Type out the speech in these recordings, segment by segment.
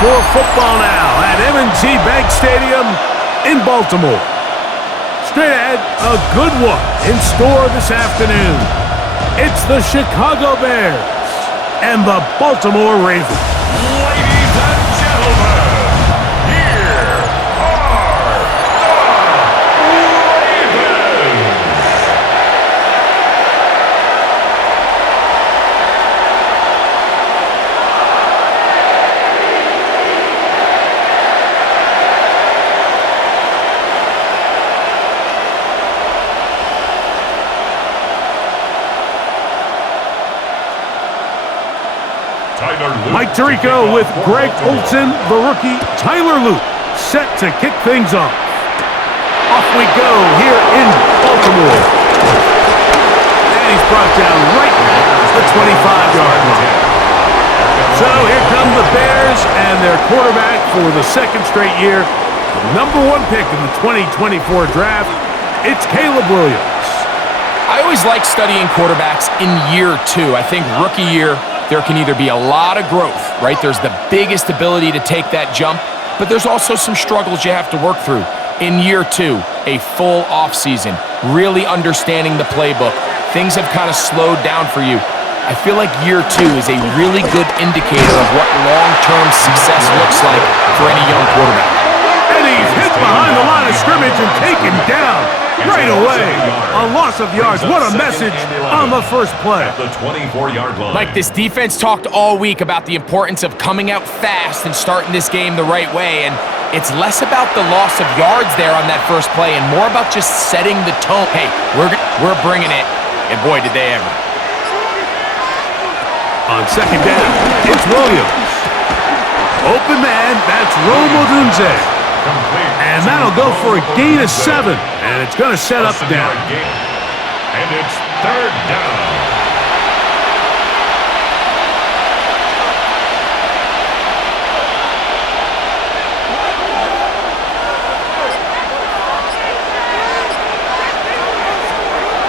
for football now at M&T Bank Stadium in Baltimore. Straight ahead, a good one in store this afternoon. It's the Chicago Bears and the Baltimore Ravens. Ladies and gentlemen, here are the Ravens. Mike Tirico with Greg Olsen, the rookie Tyler Luke, set to kick things off. Off we go here in Baltimore. And he's brought down right at the 25-yard line. So here come the Bears and their quarterback for the second straight year. The #1 pick in the 2024 draft, it's Caleb Williams. I always like studying quarterbacks in year 2. I think rookie year, there can either be a lot of growth, right? There's the biggest ability to take that jump, but there's also some struggles you have to work through. In year 2, a full offseason, really understanding the playbook. Things have kind of slowed down for you. I feel like year 2 is a really good indicator of what long-term success looks like for any young quarterback. And he's hit behind the line of scrimmage and taken down right away. A loss of yards. What a message on the first play. At the 24-yard line. Mike, this defense talked all week about the importance of coming out fast and starting this game the right way, and it's less about the loss of yards there on that first play and more about just setting the tone. Hey, we're bringing it, and boy, did they ever. On second down, it's Williams. Open man, that's Rome Odunze. And that'll go for a gain of 7. And it's going to set up down. And it's 3rd down.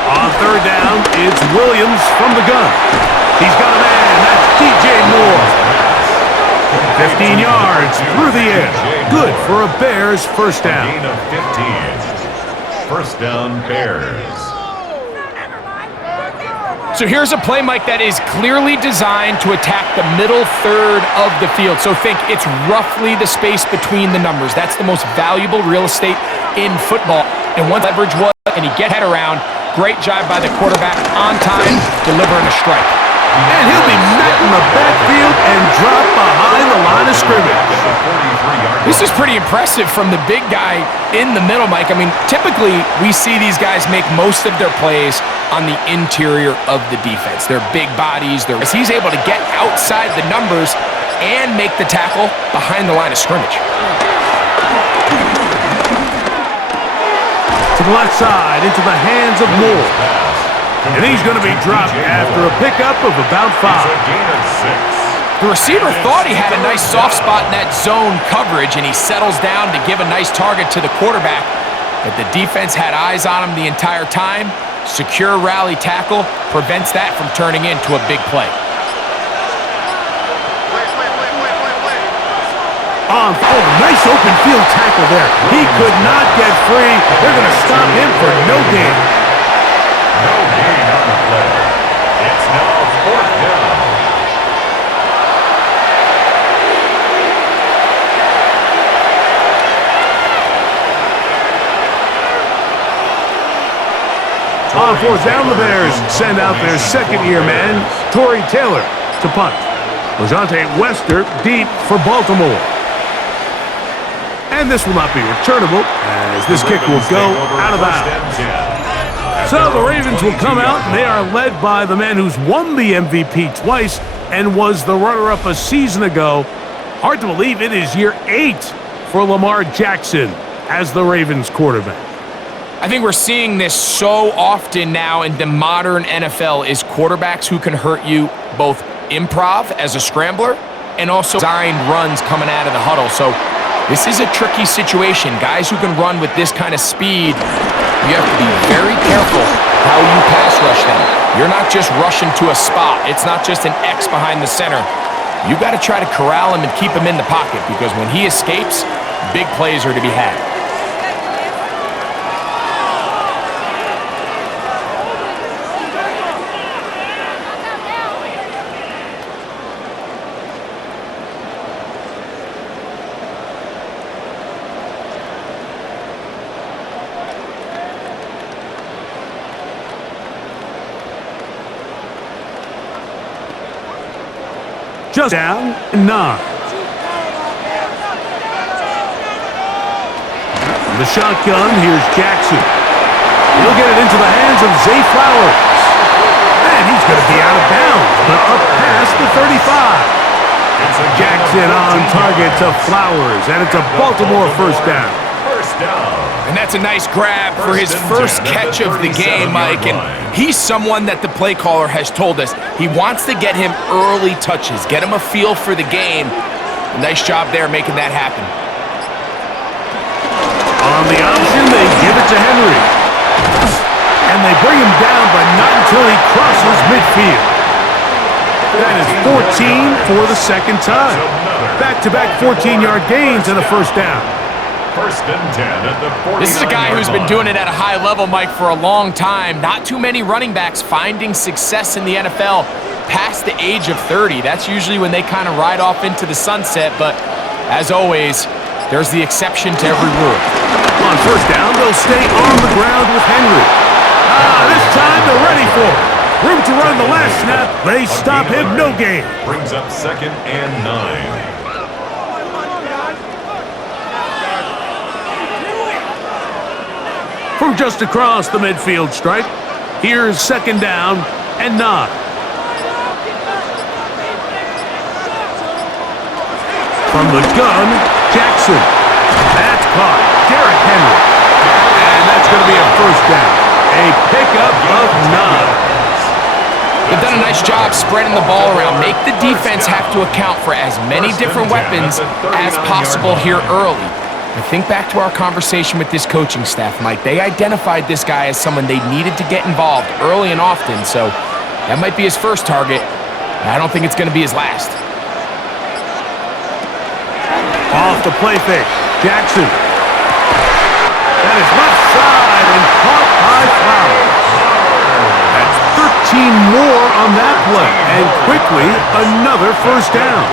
On 3rd down, it's Williams from the gun. He's got a man, that's DJ Moore. 15 yards through the air. Good for a Bears first down. Gain of 15. First down, Bears. So here's a play, Mike, that is clearly designed to attack the middle third of the field. So think it's roughly the space between the numbers. That's the most valuable real estate in football. And once leverage was, and he get head around, great job by the quarterback on time, delivering a strike. And he'll be met in the backfield and dropped behind the line of scrimmage. This is pretty impressive from the big guy in the middle, Mike. I mean, typically we see these guys make most of their plays on the interior of the defense. They're big bodies. He's able to get outside the numbers and make the tackle behind the line of scrimmage. To the left side, into the hands of Moore. And he's going to be dropped after a pickup of about 5. The receiver thought he had a nice soft spot in that zone coverage, and he settles down to give a nice target to the quarterback. But the defense had eyes on him the entire time. Secure rally tackle prevents that from turning into a big play. Nice open field tackle there. He could not get free. They're going to stop him for no gain. No gain on the play. It's now 4th down. On 4th down, the Bears send out their second-year man, Torrey Taylor, to punt. Lejante Wester deep for Baltimore. And this will not be returnable, as this kick will go out of bounds. So the Ravens will come out, and they are led by the man who's won the MVP twice and was the runner-up a season ago. Hard to believe it is year 8 for Lamar Jackson as the Ravens quarterback. I think we're seeing this so often now in the modern NFL is quarterbacks who can hurt you both improv as a scrambler and also designed runs coming out of the huddle. So this is a tricky situation. Guys who can run with this kind of speed, you have to be very careful how you pass rush them. You're not just rushing to a spot. It's not just an X behind the center. you got to try to corral him and keep him in the pocket because when he escapes, big plays are to be had. Just down, 9. The shotgun, here's Jackson. He'll get it into the hands of Zay Flowers. And he's going to be out of bounds, but up past the 35. Jackson on target to Flowers, and it's a Baltimore first down. First down. And that's a nice grab for his first catch of the game, Mike. And he's someone that the play caller has told us he wants to get him early touches, get him a feel for the game. Nice job there making that happen. On the option, they give it to Henry. And they bring him down, but not until he crosses midfield. That is 14 for the second time. Back-to-back 14-yard gains and a first down. First and 10 at the 49-yard line. This is a guy who's been doing it at a high level, Mike, for a long time. Not too many running backs finding success in the NFL past the age of 30. That's usually when they kind of ride off into the sunset, but as always, there's the exception to every rule. On first down, they'll stay on the ground with Henry. This time they're ready for it. Room to run the last snap. They stop him, no gain. Brings up second and 9. From just across the midfield stripe, here's second down and 9. From the gun, Jackson. That's caught. Derrick Henry. And that's going to be a first down. A pickup of 9. They've done a nice job spreading the ball around. Make the defense have to account for as many different weapons as possible here early. But think back to our conversation with this coaching staff, Mike. They identified this guy as someone they needed to get involved early and often, so that might be his first target. I don't think it's going to be his last. Off the play fake. Jackson. That is left side and caught by Flowers. That's 13 more on that play. And quickly, another first down.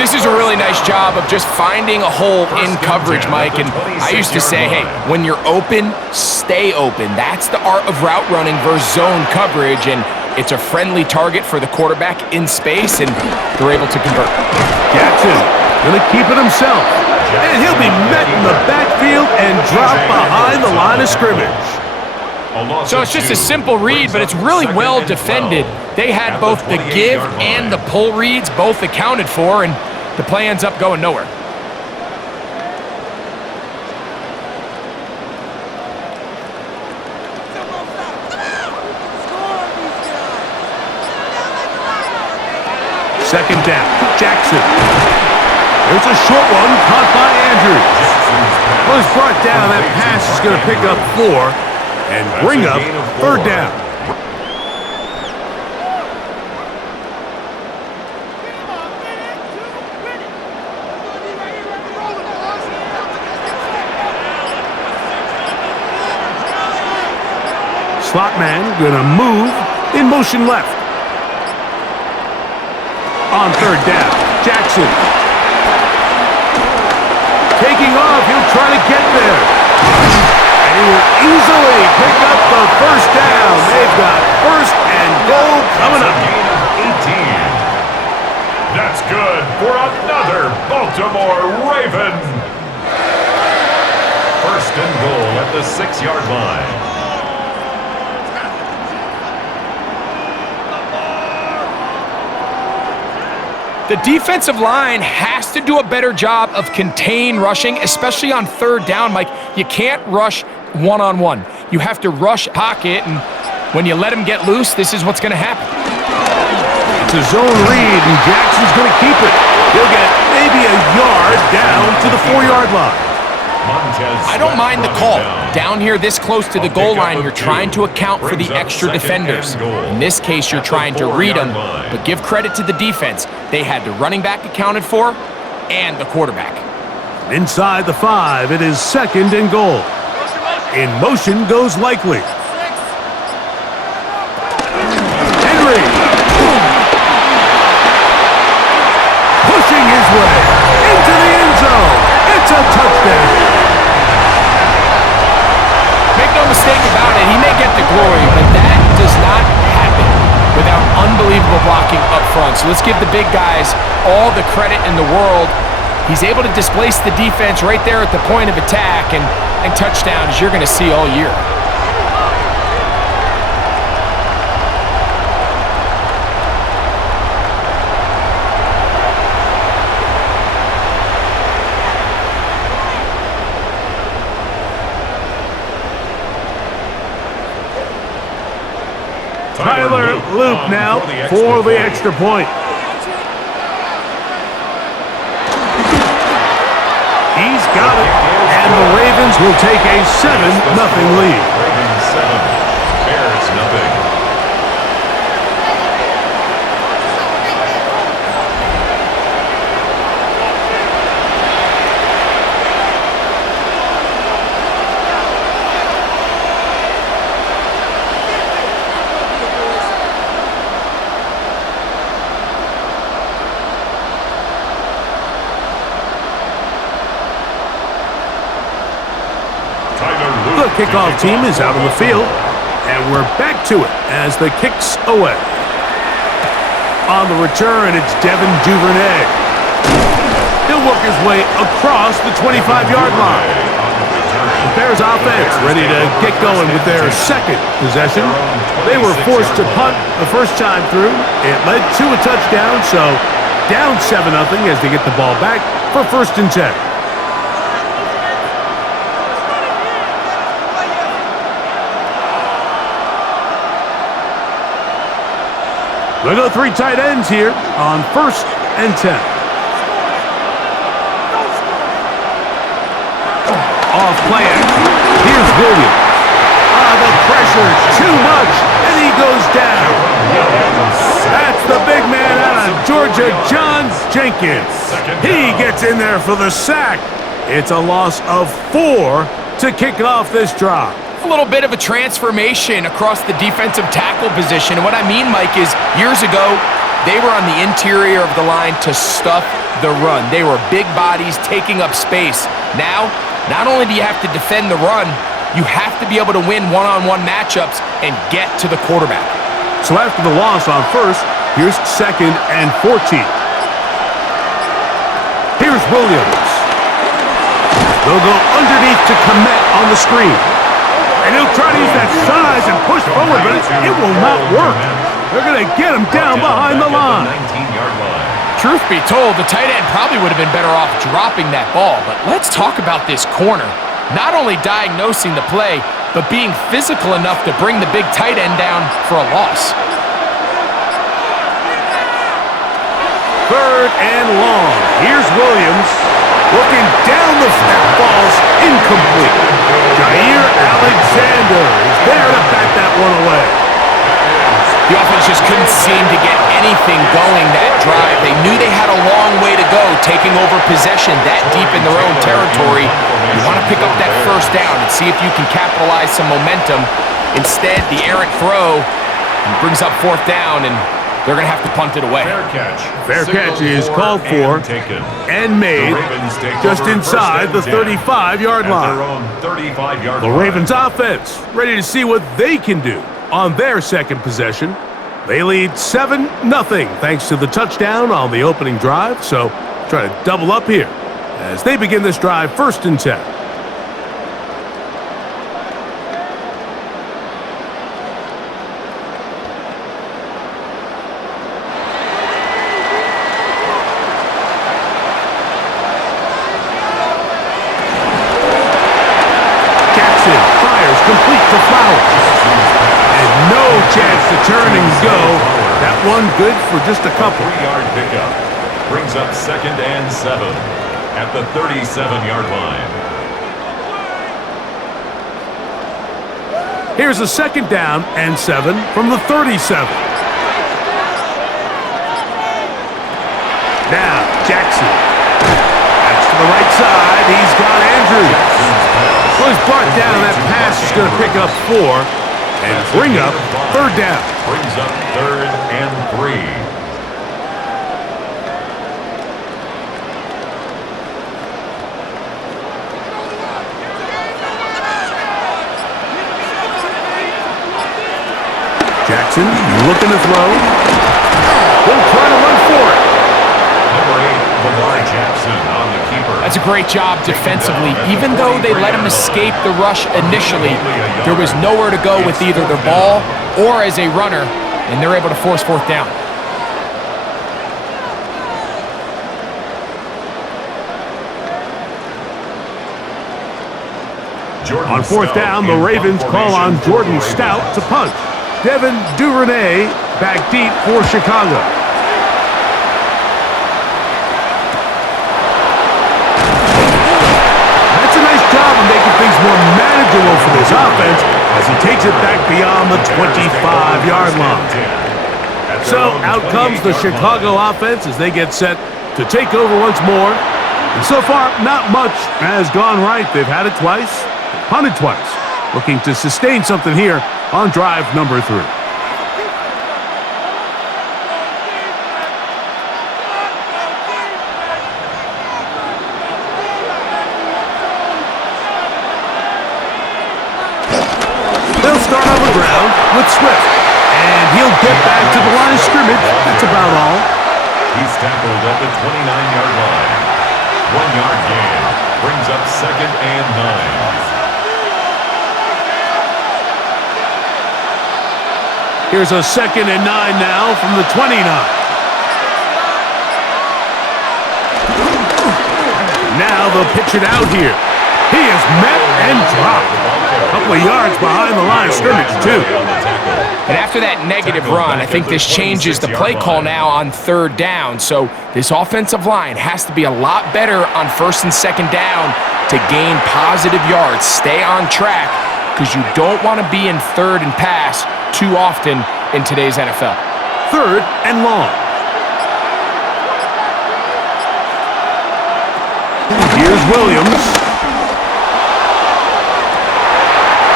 This is a really nice job of just finding a hole in coverage, Mike. And I used to say, hey, when you're open, stay open. That's the art of route running versus zone coverage. And it's a friendly target for the quarterback in space, and they're able to convert. Jackson going to keep it himself. And he'll be met in the backfield and dropped behind the line of scrimmage. So it's just a simple read, but it's really well defended. They had both the give and the pull reads both accounted for, and the play ends up going nowhere. Second down, Jackson. There's a short one caught by Andrews. Well, it's brought down. That pass is going to pick up 4 and bring up third down. Slot man going to move in motion left. On third down, Jackson. Taking off, he'll try to get there. And he will easily pick up the first down. They've got first and goal coming up. Gain of 18. That's good for another Baltimore Raven. First and goal at the 6-yard line. The defensive line has to do a better job of contain rushing, especially on third down, Mike. You can't rush one-on-one. You have to rush pocket, and when you let him get loose, this is what's going to happen. It's a zone read, and Jackson's going to keep it. He'll get maybe a yard down to the 4-yard line. I don't mind the call. Down here this close to the goal line, you're trying to account for the extra defenders. In this case, you're trying to read them, but give credit to the defense. They had the running back accounted for and the quarterback. Inside the 5, it is 2nd and goal. In motion goes Likely. Henry. Pushing his way into the end zone. It's a touchdown. Make no mistake about it, he may get the glory, but that does not happen without unbelievable blocking up front. So let's give the big guys all the credit in the world. He's able to displace the defense right there at the point of attack, and touchdowns you're going to see all year. Tyler Luke now for the extra point. He's got it, and the Ravens will take a 7-0 lead. Ravens 7, Bears 0. The kickoff team is out on the field, and we're back to it as the kick's away. On the return, it's Devin Duvernay. He'll work his way across the 25-yard line. The Bears offense ready to get going with their second possession. They were forced to punt the first time through. It led to a touchdown, so down 7-0 as they get the ball back for 1st and 10. We'll go 3 tight ends here on 1st and 10. Off play action. Here's Williams. The pressure's too much, and he goes down. That's the big man out of Georgia, John Jenkins. He gets in there for the sack. It's a loss of 4 to kick off this drive. A little bit of a transformation across the defensive tackle position. And what I mean, Mike, is years ago, they were on the interior of the line to stuff the run. They were big bodies taking up space. Now, not only do you have to defend the run, you have to be able to win one-on-one matchups and get to the quarterback. So after the loss on 1st, here's 2nd and 14. Here's Williams. They'll go underneath to Komet on the screen. And he'll try to use that size and push forward, but it will not work. They're going to get him down behind the line. Truth be told, the tight end probably would have been better off dropping that ball. But let's talk about this corner. Not only diagnosing the play, but being physical enough to bring the big tight end down for a loss. 3rd and long. Here's Williams. Looking down the snap, ball's incomplete. Jair Alexander is there to bat that one away. The offense just couldn't seem to get anything going that drive. They knew they had a long way to go, taking over possession that deep in their own territory. You want to pick up that 1st down and see if you can capitalize some momentum. Instead, the errant throw brings up 4th down, and they're going to have to punt it away. Fair catch is called for and made just inside the 35-yard line. The Ravens offense ready to see what they can do on their 2nd possession. They lead 7-0 thanks to the touchdown on the opening drive. So try to double up here as they begin this drive 1st and 10. Complete to Flowers. And no chance to turn and go. That one good for just a couple. 3-yard pickup brings up 2nd and 7 at the 37-yard line. Here's a 2nd down and 7 from the 37. Now, Jackson. That's to the right side. He's got Andrews. Well, he's brought down. That pass is going to pick up 4 and bring up 3rd down. Brings up 3rd and 3. Jackson looking to throw. He'll try to run for it. Number 8, Lamar Jackson on the keeper. That's a great job defensively. Even though they let him escape the rush initially, there was nowhere to go with either the ball or as a runner, and they're able to force 4th down. On 4th down, the Ravens call on Jordan Stout to punt. Devin Duvernay back deep for Chicago. That's a nice job of making things more manageable for this offense as he takes it back beyond the 25-yard line. So out comes the Chicago offense as they get set to take over once more. And so far, not much has gone right. They've had it twice, punted twice, looking to sustain something here on drive number 3. They'll start on the ground with Swift, and he'll get back to the line of scrimmage. That's about all. He's tackled at the 29-yard line. 1-yard gain brings up 2nd and 9. Here's a 2nd and 9 now from the 29. Now they'll pitch it out here. He is met and dropped. A couple of yards behind the line of scrimmage, too. And after that negative run, I think this changes the play call now on 3rd down. So this offensive line has to be a lot better on 1st and 2nd down to gain positive yards. Stay on track because you don't want to be in 3rd and pass too often in today's NFL. 3rd and long. Here's Williams.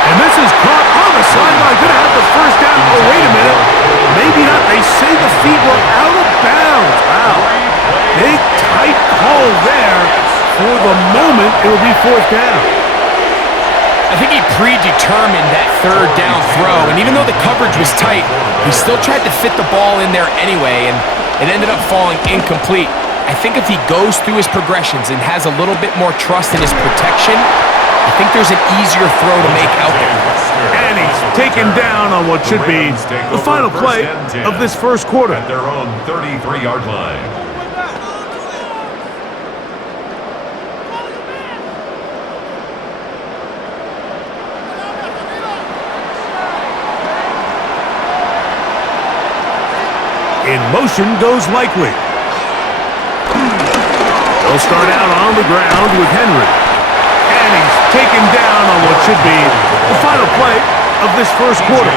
And this is caught on the sideline. Going to have the 1st down. Oh, wait a minute. Maybe not. They say the feet were out of bounds. Wow. Big, tight call there. For the moment, it'll be 4th down. I think he predetermined that 3rd down throw, and even though the coverage was tight, he still tried to fit the ball in there anyway, and it ended up falling incomplete. I think if he goes through his progressions and has a little bit more trust in his protection, I think there's an easier throw to make out there. And he's taken down on what should be the final play of this 1st quarter. At their own 33-yard line. In motion goes Likely. They'll start out on the ground with Henry. And he's taken down on what should be the final play of this 1st quarter.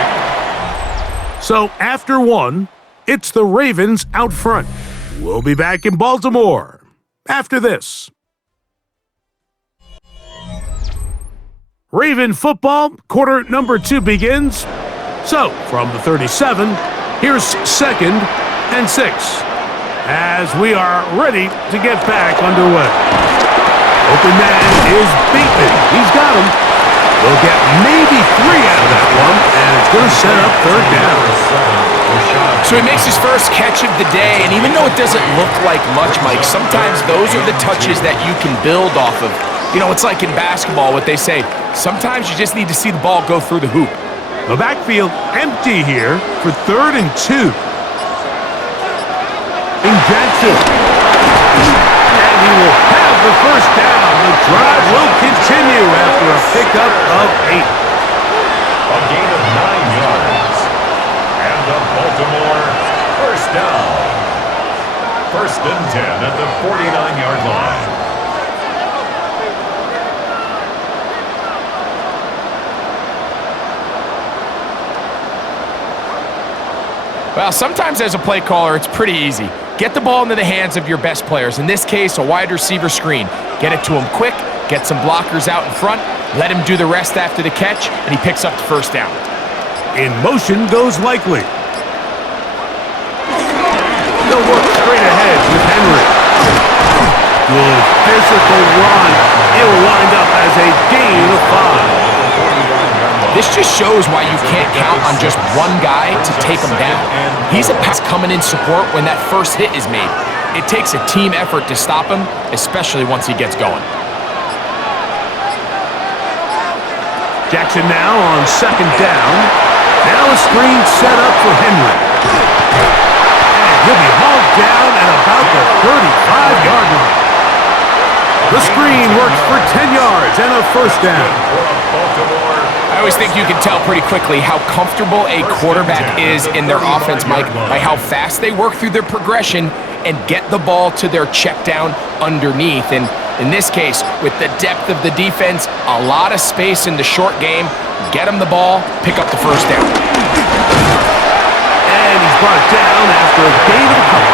So after 1, it's the Ravens out front. We'll be back in Baltimore after this. Raven football, quarter number 2 begins. So from the 37, here's 2nd and 6 as we are ready to get back underway. Open man is Bateman. He's got him. They'll get maybe 3 out of that one, and it's going to set up 3rd down. So he makes his first catch of the day, and even though it doesn't look like much, Mike, sometimes those are the touches that you can build off of. You know, it's like in basketball, what they say, sometimes you just need to see the ball go through the hoop. The backfield empty here for 3rd and 2. In Jackson. And he will have the 1st down. The drive will continue after a pickup of 8. A gain of 9 yards. And the Baltimore 1st down. 1st and 10 at the 49-yard line. Well, sometimes as a play caller, it's pretty easy. Get the ball into the hands of your best players. In this case, a wide receiver screen. Get it to him quick, get some blockers out in front, let him do the rest after the catch, and he picks up the first down. In motion goes Likely. They'll work straight ahead with Henry. Good physical run. It'll wind up as a gain of 5. This just shows why you can't count on just one guy to take him down. He's a pass coming in support when that first hit is made. It takes a team effort to stop him, especially once he gets going. Jackson now on second down. Now a screen set up for Henry. And he'll be hauled down at about the 35-yard line. The screen works for 10 yards and a first down. I always think you can tell pretty quickly how comfortable a quarterback is in their offense, Mike, by how fast they work through their progression and get the ball to their check down underneath. And in this case, with the depth of the defense, a lot of space in the short game, get them the ball, pick up the first down. And he's brought down after a gain of a couple.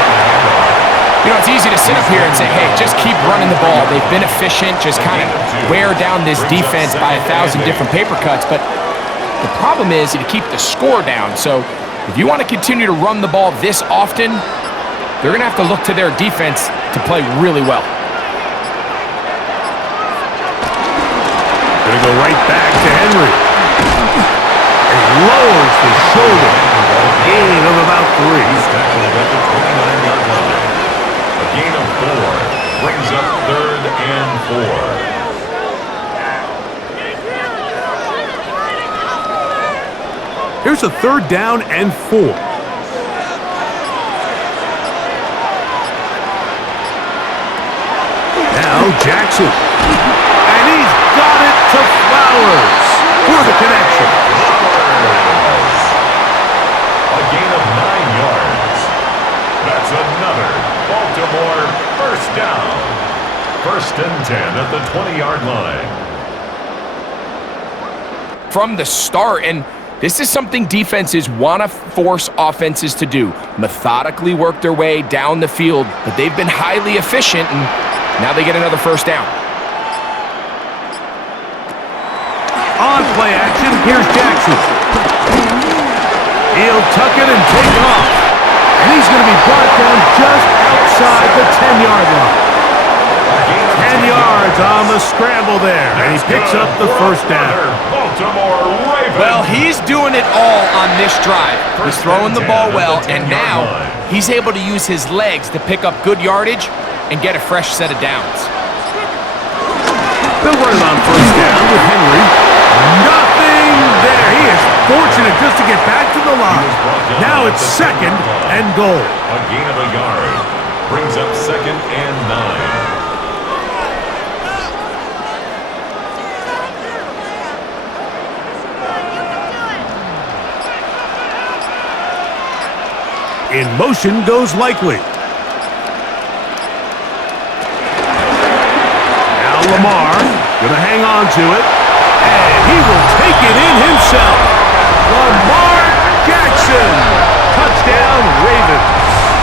You know, it's easy to sit up here and say, hey, just keep running the ball. They've been efficient, just kind of wear down this defense by 1,000 different paper cuts. But the problem is to keep the score down. So if you want to continue to run the ball this often, they're going to have to look to their defense to play really well. Going to go right back to Henry. And he lowers the shoulder. Gain of about 3. He's tackled at the 29-yard line. A gain of 4 brings up 3rd and 4. Here's a 3rd down and 4. Now Jackson. And he's got it to Flowers for the connection. A gain of 9 yards. That's another Baltimore first down. 1st and 10 at the 20-yard line. From the start, and this is something defenses want to force offenses to do. Methodically work their way down the field, but they've been highly efficient, and now they get another first down. On play action, here's Jackson. He'll tuck it and take off. And he's going to be brought down just outside the 10-yard line. 10 yards on the scramble there. And he picks up the first down. Well, he's doing it all on this drive. He's throwing the ball well, and now he's able to use his legs to pick up good yardage and get a fresh set of downs. They'll run it on first down with Henry. Nothing there. He is fortunate just to get back to the line. Now it's 2nd and goal. A gain of a yard brings up 2nd and 9. In motion goes Likely. Now Lamar going to hang on to it. And he will take it in himself. Lamar Jackson. Touchdown, Ravens.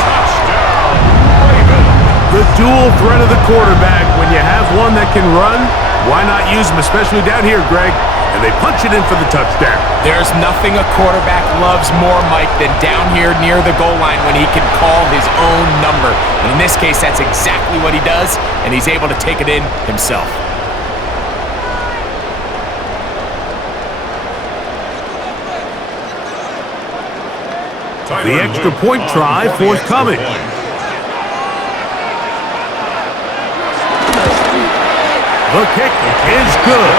Touchdown, Ravens. The dual threat of the quarterback. When you have one that can run, why not use him, especially down here, Greg? And they punch it in for the touchdown. There's nothing a quarterback loves more, Mike, than down here near the goal line when he can call his own number. And in this case, that's exactly what he does, and he's able to take it in himself. The extra point try forthcoming. The kick is good.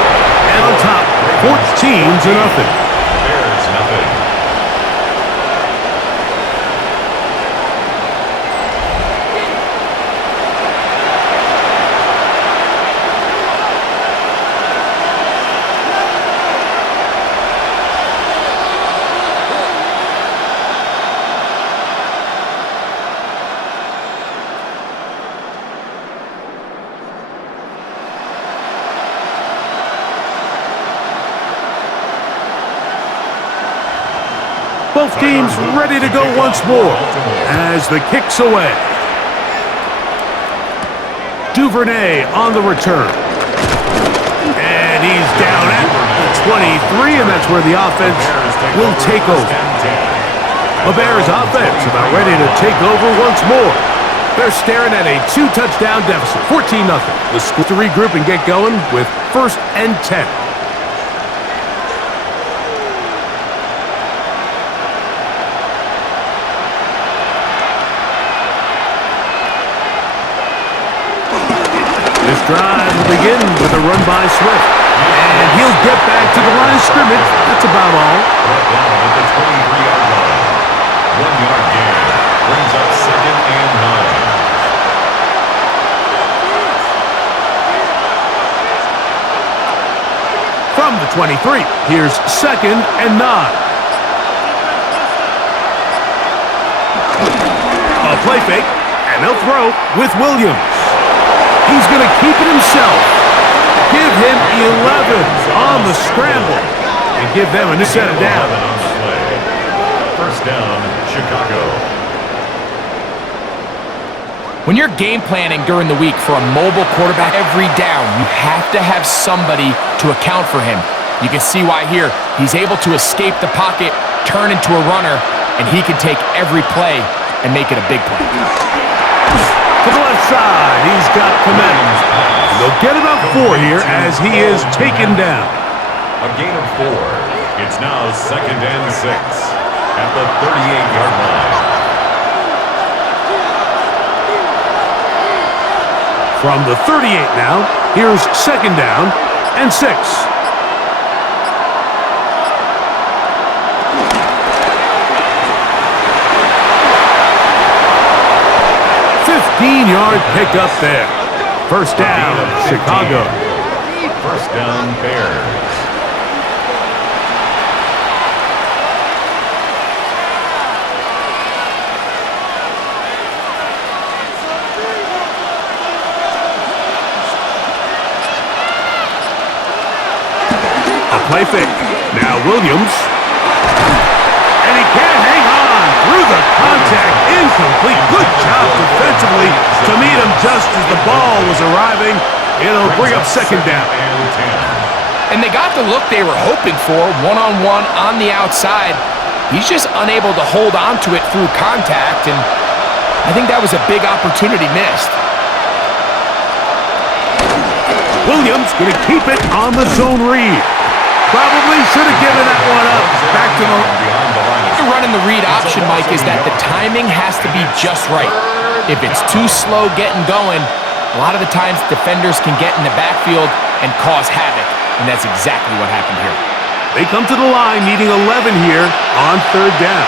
And on top, 14-0. There's nothing. team's ready to go once more as the kick's away. Duvernay on the return. And he's down at the 23, and that's where the offense will take over. The Bears offense about ready to take over once more. They're staring at a 2-touchdown deficit, 14-0. The school to regroup and get going with 1st and 10. This drive will begin with a run by Swift. And he'll get back to the line of scrimmage. That's about all. Brought down at the 23-yard line. 1-yard gain. Brings up 2nd and 9. From the 23, here's 2nd and 9. A play fake, and they'll throw with Williams. He's going to keep it himself. Give him 11 on the scramble and give them a new set of downs. 1st down, Chicago. When you're game planning during the week for a mobile quarterback every down, you have to have somebody to account for him. You can see why here. He's able to escape the pocket, turn into a runner, and he can take every play and make it a big play. To the left side, he's got command. They'll get about 4 here as he is taken down. A gain of 4. It's now 2nd and 6 at the 38-yard line. From the 38 now, here's 2nd down and 6. 15-yard pickup there. 1st down, Chicago. 1st down, Bears. A play fake. Now Williams. And he can't hang on through the contact. Incomplete. Good job defensively to meet him just as the ball was arriving. It'll bring up 2nd down. And they got the look they were hoping for, one-on-one on the outside. He's just unable to hold on to it through contact, and I think that was a big opportunity missed. Williams going to keep it on the zone read. Probably should have given that one up. Back to The run in the read option, Mike, is that the timing has to be just right. If it's too slow getting going, a lot of the times defenders can get in the backfield and cause havoc, and that's exactly what happened here. They come to the line needing 11 here on 3rd down.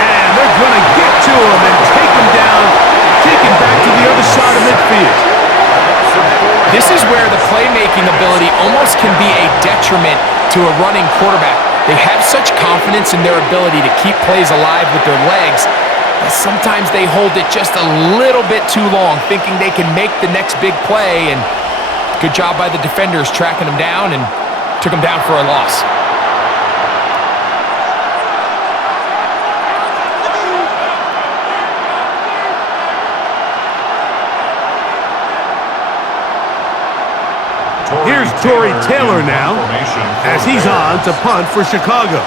And they're going to get to him and take him down, take him back to the other side of midfield. This is where the playmaking ability almost can be a detriment to a running quarterback. They have such confidence in their ability to keep plays alive with their legs that sometimes they hold it just a little bit too long, thinking they can make the next big play, and good job by the defenders tracking him down and took him down for a loss. Here's Tory Taylor now as he's on to punt for Chicago.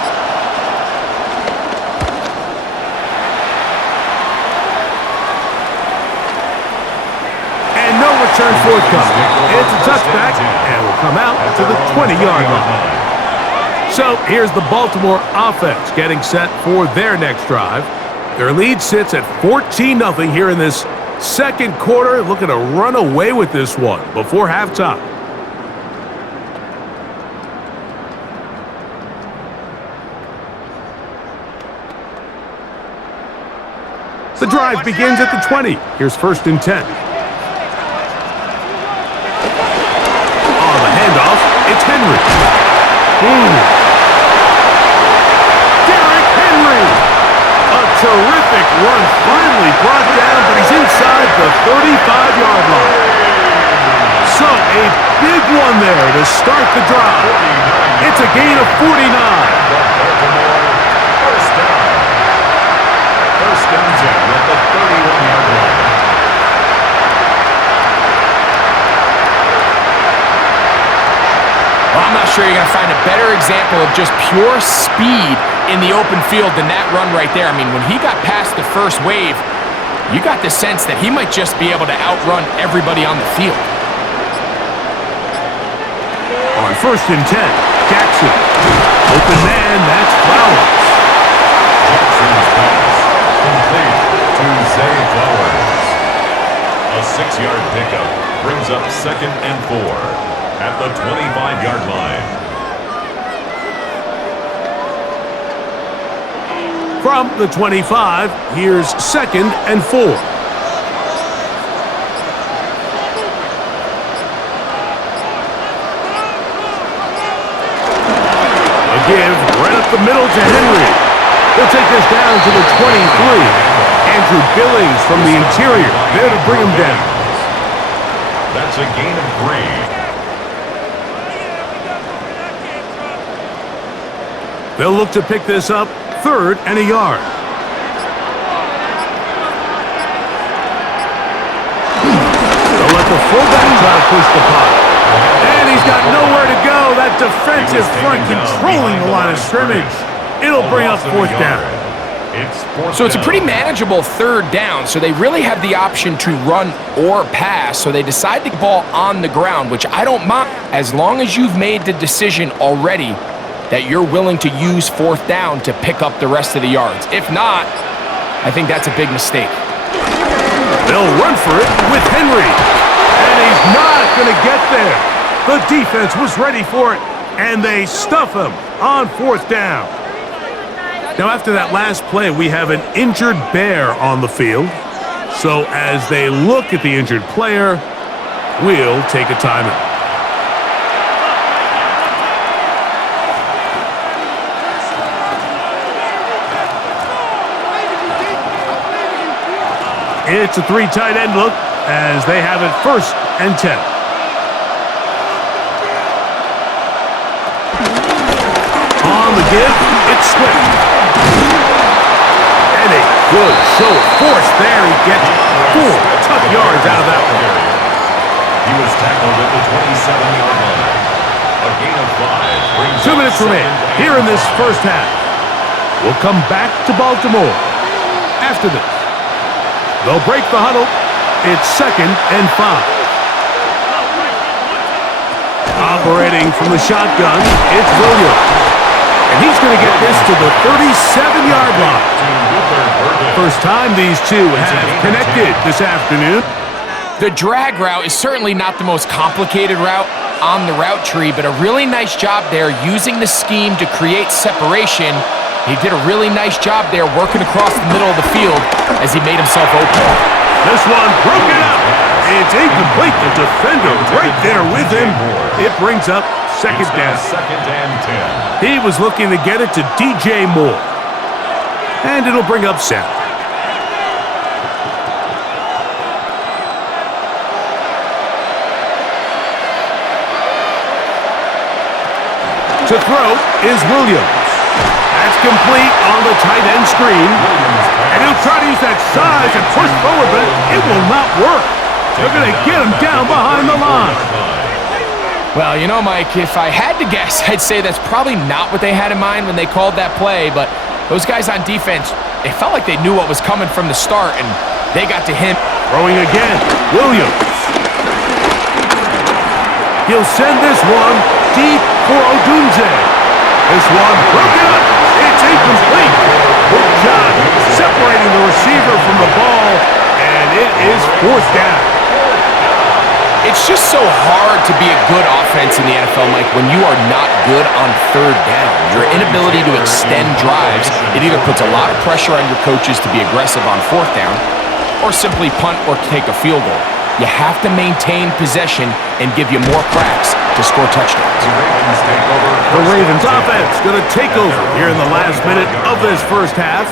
And no return forthcoming. It's a touchback and will come out to the 20-yard line. So here's the Baltimore offense getting set for their next drive. Their lead sits at 14-0 here in this 2nd quarter. Looking to run away with this one before halftime. The drive begins at the 20. Here's 1st and 10. On the handoff, it's Henry. Derrick Henry. A terrific run finally brought down, but he's inside the 35-yard line. So a big one there to start the drive. It's a gain of 49. Baltimore, first down. First and 10 at the 31-yard line. Well, I'm not sure you're going to find a better example of just pure speed in the open field than that run right there. I mean, when he got past the first wave, you got the sense that he might just be able to outrun everybody on the field. On first and 10, Jackson. Open man, that's Flowers. Jackson's pass complete to Zay Flowers. A 6-yard pickup brings up second and 4 at the 25-yard line. From the 25, here's second and 4. A give right up the middle to Henry. He'll take this down to the 23. Andrew Billings from the interior there to bring him down. That's a gain of 3. They'll look to pick this up, third and a yard. They'll let the fullback try to push the punt. And he's got nowhere to go. That defensive front controlling the line of scrimmage. It'll bring up fourth down. So it's a pretty manageable third down, so they really have the option to run or pass, so they decide to ball on the ground, which I don't mind as long as you've made the decision already that you're willing to use fourth down to pick up the rest of the yards. If not, I think that's a big mistake. They'll run for it with Henry. And he's not going to get there. The defense was ready for it, and they stuff him on fourth down. Now, after that last play, we have an injured Bear on the field. So as they look at the injured player, we'll take a timeout. It's a 3 tight end look as they have it first and 10. On the give, it's Swift. And a good show of force there. He gets 4 tough yards out of that one. He was tackled at the 27-yard line. A gain of 5 brings 2 minutes remain here in this first half. We'll come back to Baltimore after this. They'll break the huddle. It's second and 5. Operating from the shotgun, it's Williams. And he's going to get this to the 37-yard line. First time these two have connected this afternoon. The drag route is certainly not the most complicated route on the route tree, but a really nice job there using the scheme to create separation. He did a really nice job there working across the middle of the field as he made himself open. This one broken up. It's incomplete. The defender right there with him. It brings up second down. Second and 10. He was looking to get it to DJ Moore. And it'll bring up Sam. To throw is Williams. That's complete on the tight end screen. And he'll try to use that size and push forward, but it will not work. They're going to get him down behind the line. Well, you know, Mike, if I had to guess, I'd say that's probably not what they had in mind when they called that play, but those guys on defense, it felt like they knew what was coming from the start, and they got to him. Throwing again, Williams. He'll send this one deep for Odunze. This one broken up. It's incomplete. Good job separating the receiver from the ball, and it is fourth down. It's just so hard to be a good offense in the NFL, Mike, when you are not good on third down. Your inability to extend drives, it either puts a lot of pressure on your coaches to be aggressive on fourth down or simply punt or take a field goal. You have to maintain possession and give you more cracks to score touchdowns. The Ravens offense going to take over here in the last minute of this first half.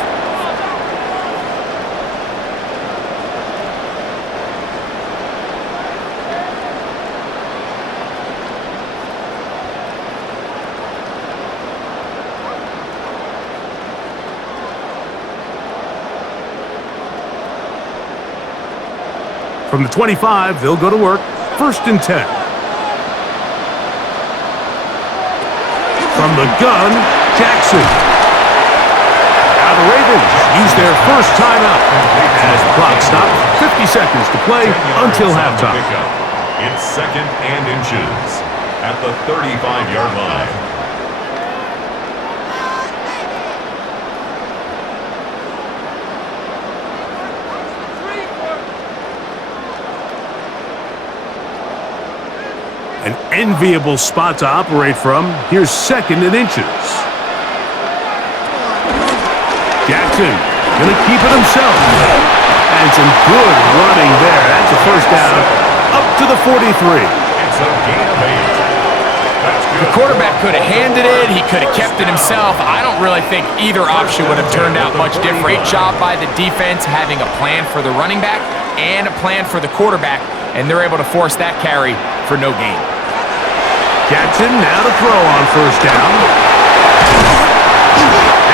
From the 25, they'll go to work. 1st and 10. From the gun, Jackson. Now the Ravens use their first timeout as the clock stops. 50 seconds to play until halftime. It's 2nd and inches at the 35-yard line. An enviable spot to operate from. Here's 2nd and inches. Jackson gonna keep it himself. And some good running there. That's a first down up to the 43. It's a gain of 8. The quarterback could have handed it. He could have kept it himself. I don't really think either option would have turned out much different. Great job by the defense having a plan for the running back and a plan for the quarterback, and they're able to force that carry for no gain. Jackson now to throw on first down.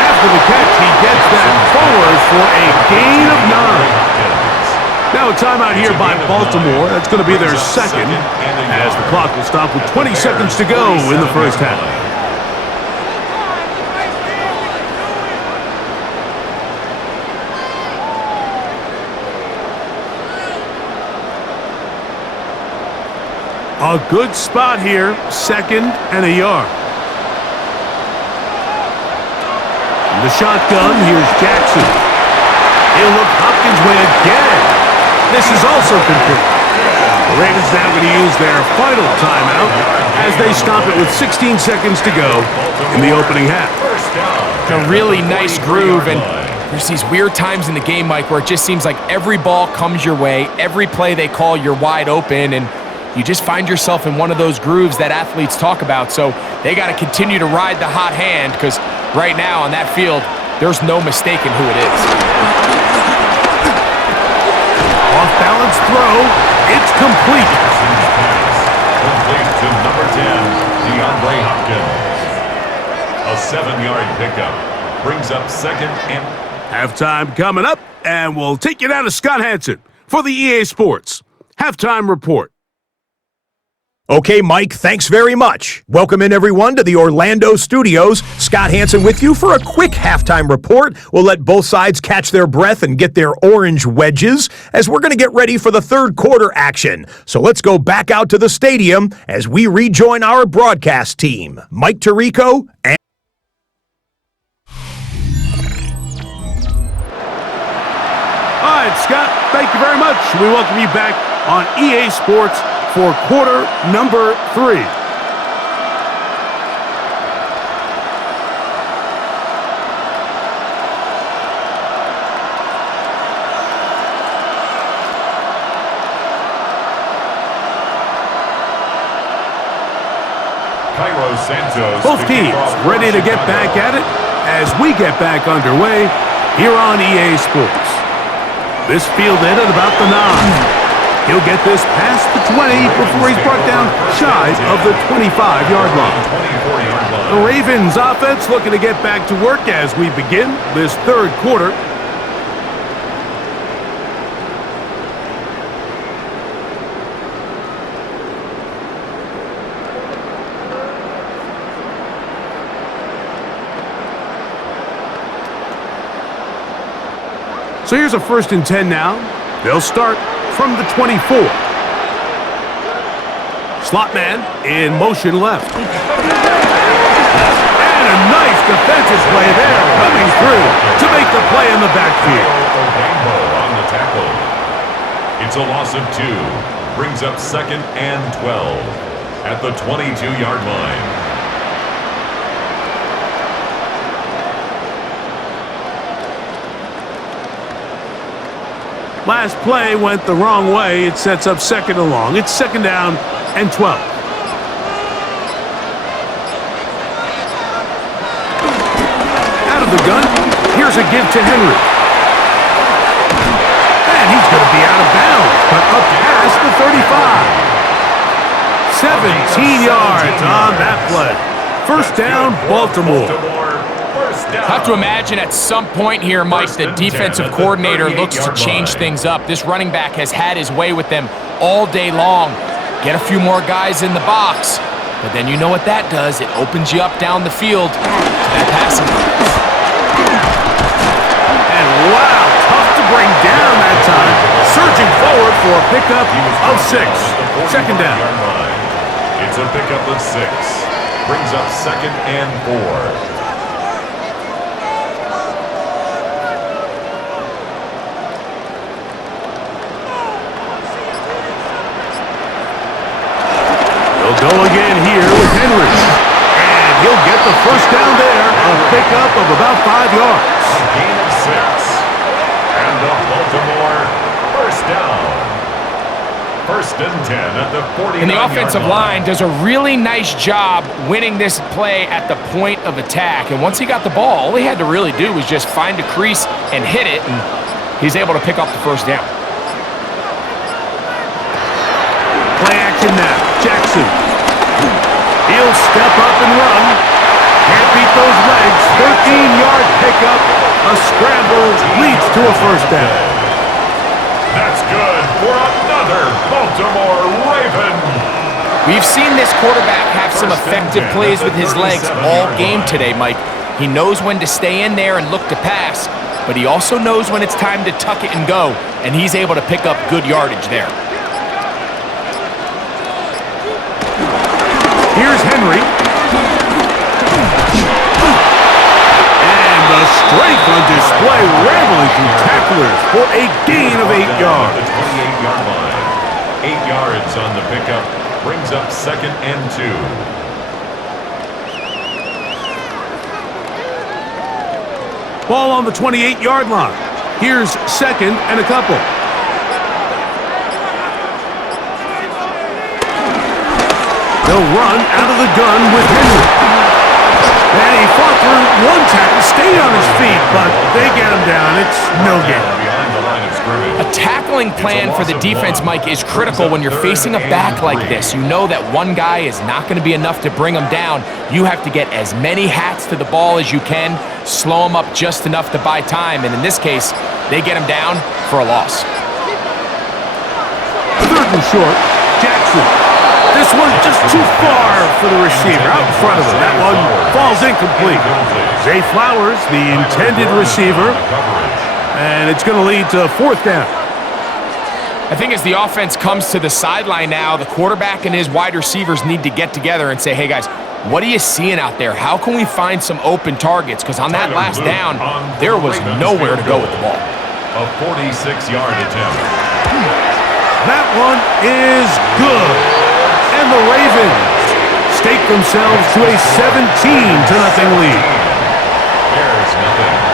After the catch, he gets that forward for a gain of 9. Now a timeout here by Baltimore. That's going to be their 2nd, as the clock will stop with 20 seconds to go in the first half. A good spot here, 2nd and a yard. In the shotgun, here's Jackson. He'll look Hopkins' way again. This is also complete. The Ravens now going to use their final timeout as they stop it with 16 seconds to go in the opening half. A really nice groove, and there's these weird times in the game, Mike, where it just seems like every ball comes your way, every play they call, you're wide open, and you just find yourself in one of those grooves that athletes talk about. So they got to continue to ride the hot hand, because right now on that field, there's no mistaking who it is. Off-balance throw. It's complete. Complete to number 10, DeAndre Hopkins. A 7-yard pickup brings up 2nd and... Halftime coming up, and we'll take you down to Scott Hansen for the EA Sports Halftime Report. Okay, Mike, thanks very much. Welcome in, everyone, to the Orlando studios. Scott Hansen with you for a quick halftime report. We'll let both sides catch their breath and get their orange wedges as we're going to get ready for the third quarter action. So let's go back out to the stadium as we rejoin our broadcast team. Mike Tirico and... All right, Scott, thank you very much. We welcome you back on EA Sports for quarter number 3. Cairo Santos. Both teams ready to get back at it as we get back underway here on EA Sports. This fielded at about the 9. He'll get this past the 20 before he's brought down shy of the 25-yard line. The Ravens offense looking to get back to work as we begin this third quarter. So here's a 1st and 10 now. They'll start from the 24. Slot man in motion left. And a nice defensive play there coming through to make the play in the backfield. On the tackle. It's a loss of 2. Brings up 2nd and 12 at the 22-yard line. Last play went the wrong way. It sets up 2nd and long. It's 2nd down and 12. Out of the gun, here's a give to Henry. And he's going to be out of bounds, but up past the 35. 17 yards on that play. First down, Baltimore. First down. I have to imagine at some point here, Mike, the defensive coordinator looks to change things up. This running back has had his way with them all day long. Get a few more guys in the box. But then you know what that does. It opens you up down the field to that passing. And wow, tough to bring down that time. Surging forward for a pickup of 6. Second down. It's a pickup of 6. Brings up 2nd and 4. Go again here with Henry. And he'll get the first down there. A pickup of about 5 yards. A gain of 6. And the Baltimore first down. 1st and 10 at the 49-yard And the offensive line does a really nice job winning this play at the point of attack. And once he got the ball, all he had to really do was just find a crease and hit it. And he's able to pick up the first down. Play action now. Jackson. He'll step up and run. Can't beat those legs. 13-yard pickup. A scramble leads to a first down. That's good for another Baltimore Raven. We've seen this quarterback have some effective plays with his legs all game today, Mike. He knows when to stay in there and look to pass, but he also knows when it's time to tuck it and go, and he's able to pick up good yardage there. Here's Henry. And the strength on display, rambling through tacklers for a gain of 8 yards. The 28-yard line. 8 yards on the pickup. Brings up 2nd and 2. Ball on the 28-yard line. Here's 2nd and a couple. They'll run out of the gun with Henry. And he fought through one tackle, stayed on his feet, but they get him down. It's no gain. Behind the line of scrimmage. A tackling plan for the defense, Mike, is critical when you're facing a back like this. You know that one guy is not going to be enough to bring him down. You have to get as many hats to the ball as you can, slow him up just enough to buy time, and in this case, they get him down for a loss. 3rd and short, Jackson. This one just too far for the receiver out in front of him. That one falls incomplete. Zay Flowers, the intended receiver, and it's going to lead to 4th down. I think as the offense comes to the sideline now, the quarterback and his wide receivers need to get together and say, hey guys, what are you seeing out there? How can we find some open targets? Because on that last down, there was nowhere to go with the ball. A 46-yard attempt. That one is good. And the Ravens stake themselves to a 17-0 lead. There's nothing.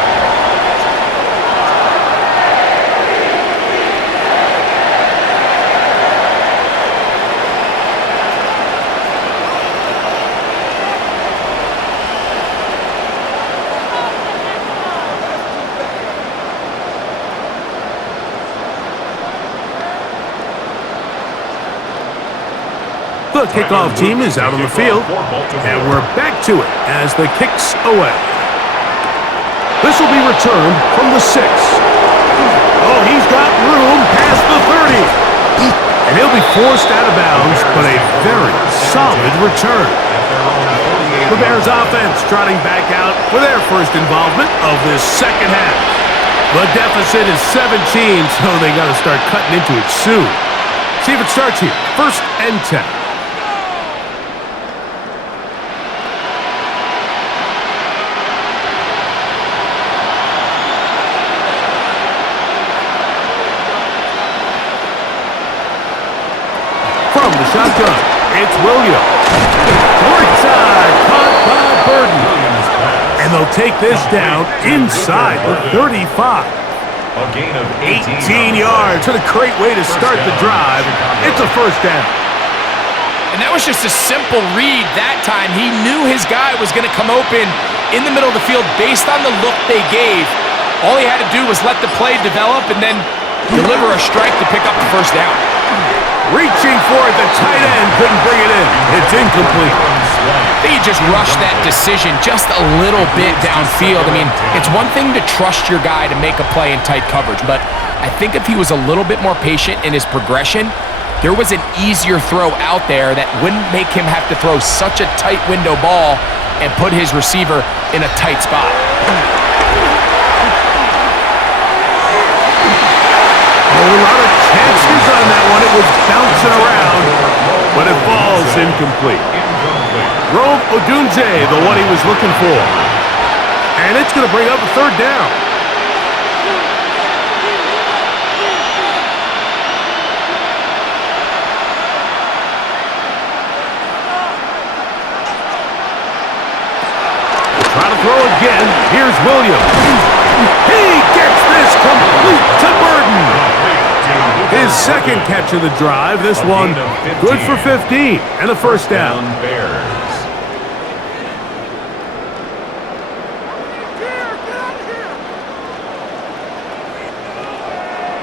The kickoff team is out on the field, and we're back to it as the kick's away. This will be returned from the 6. Oh, he's got room past the 30. And he'll be forced out of bounds, but a very solid return. The Bears offense trotting back out for their first involvement of this second half. The deficit is 17, so they got to start cutting into it soon. See if it starts here. 1st and 10. From the shotgun, it's Williams. Right side, caught by Burden. And they'll take this down inside the 35. A gain of 18 yards. What a great way to start the drive. It's a first down. And that was just a simple read that time. He knew his guy was going to come open in the middle of the field based on the look they gave. All he had to do was let the play develop and then deliver a strike to pick up the first down. Reaching for it, the tight end couldn't bring it in. It's incomplete. I think he just rushed that decision just a little bit downfield. I mean, it's one thing to trust your guy to make a play in tight coverage, but I think if he was a little bit more patient in his progression, there was an easier throw out there that wouldn't make him have to throw such a tight window ball and put his receiver in a tight spot. A lot of chances on that one. It was bouncing around, but it falls incomplete. Rome Odunze, the one he was looking for. And it's going to bring up a third down. Try to throw again. Here's Williams. He gets this complete to Burton. His second catch of the drive. This one good for 15 and a first down.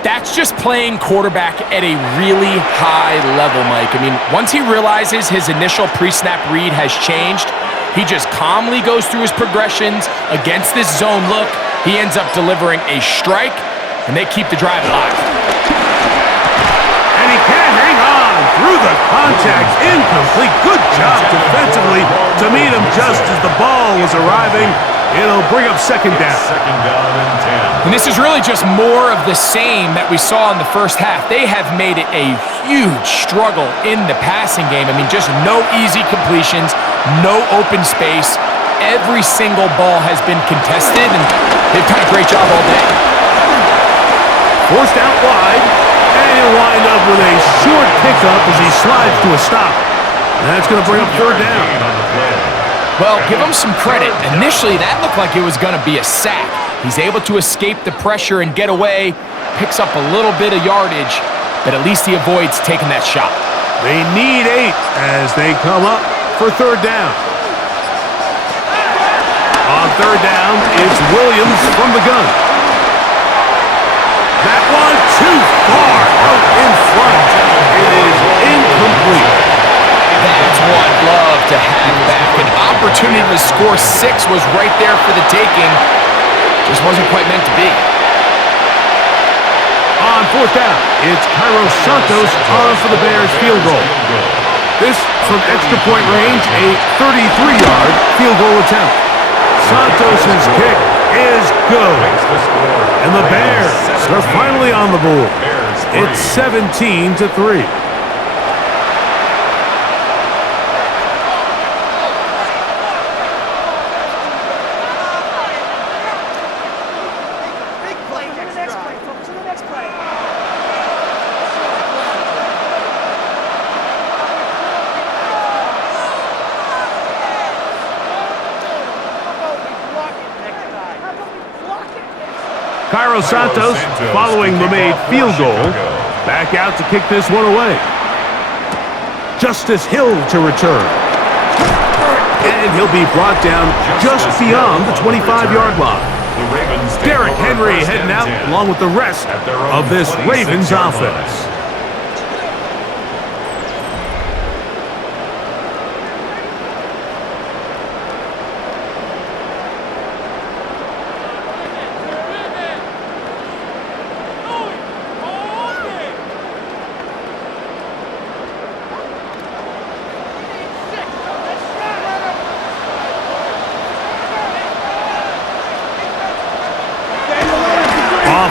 That's just playing quarterback at a really high level, Mike. I mean, once he realizes his initial pre-snap read has changed, he just calmly goes through his progressions against this zone look. He ends up delivering a strike, and they keep the drive alive. And he can't hang on through the contact. Incomplete. Good job defensively to meet him just as the ball was arriving. It'll bring up second down. Second down and 10. And this is really just more of the same that we saw in the first half. They have made it a huge struggle in the passing game. I mean, just no easy completions, no open space. Every single ball has been contested, and they've done a great job all day. Forced out wide, and he'll wind up with a short pickup as he slides to a stop. And that's going to bring up third down. Well, give him some credit. Initially, that looked like it was going to be a sack. He's able to escape the pressure and get away, picks up a little bit of yardage, but at least he avoids taking that shot. They need 8 as they come up for third down. On third down, it's Williams from the gun. That one too far out in front. It is incomplete. That's what love to have back. An opportunity to score 6 was right there for the taking. Just wasn't quite meant to be. On fourth down, it's Cairo Santos on for the Bears field goal. This from extra point range, a 33-yard field goal attempt. Santos' kick is good. And the Bears are finally on the board. It's 17-3. Cairo Santos, following the made field goal, back out to kick this one away. Justice Hill to return. And he'll be brought down just beyond the 25-yard line. Derrick Henry heading out along with the rest of this Ravens offense.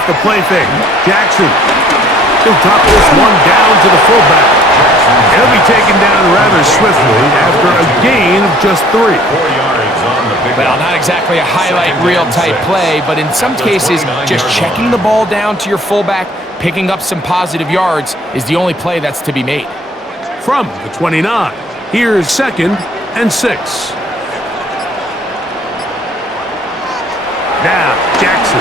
The play fake. Jackson. He'll drop this one down to the fullback. He'll be taken down rather swiftly after a gain of just 3. 4 yards on the pickup. Well, not exactly a highlight reel type play, but in some cases, just checking the ball down to your fullback, picking up some positive yards is the only play that's to be made. From the 29, here's 2nd and 6. Now, Jackson.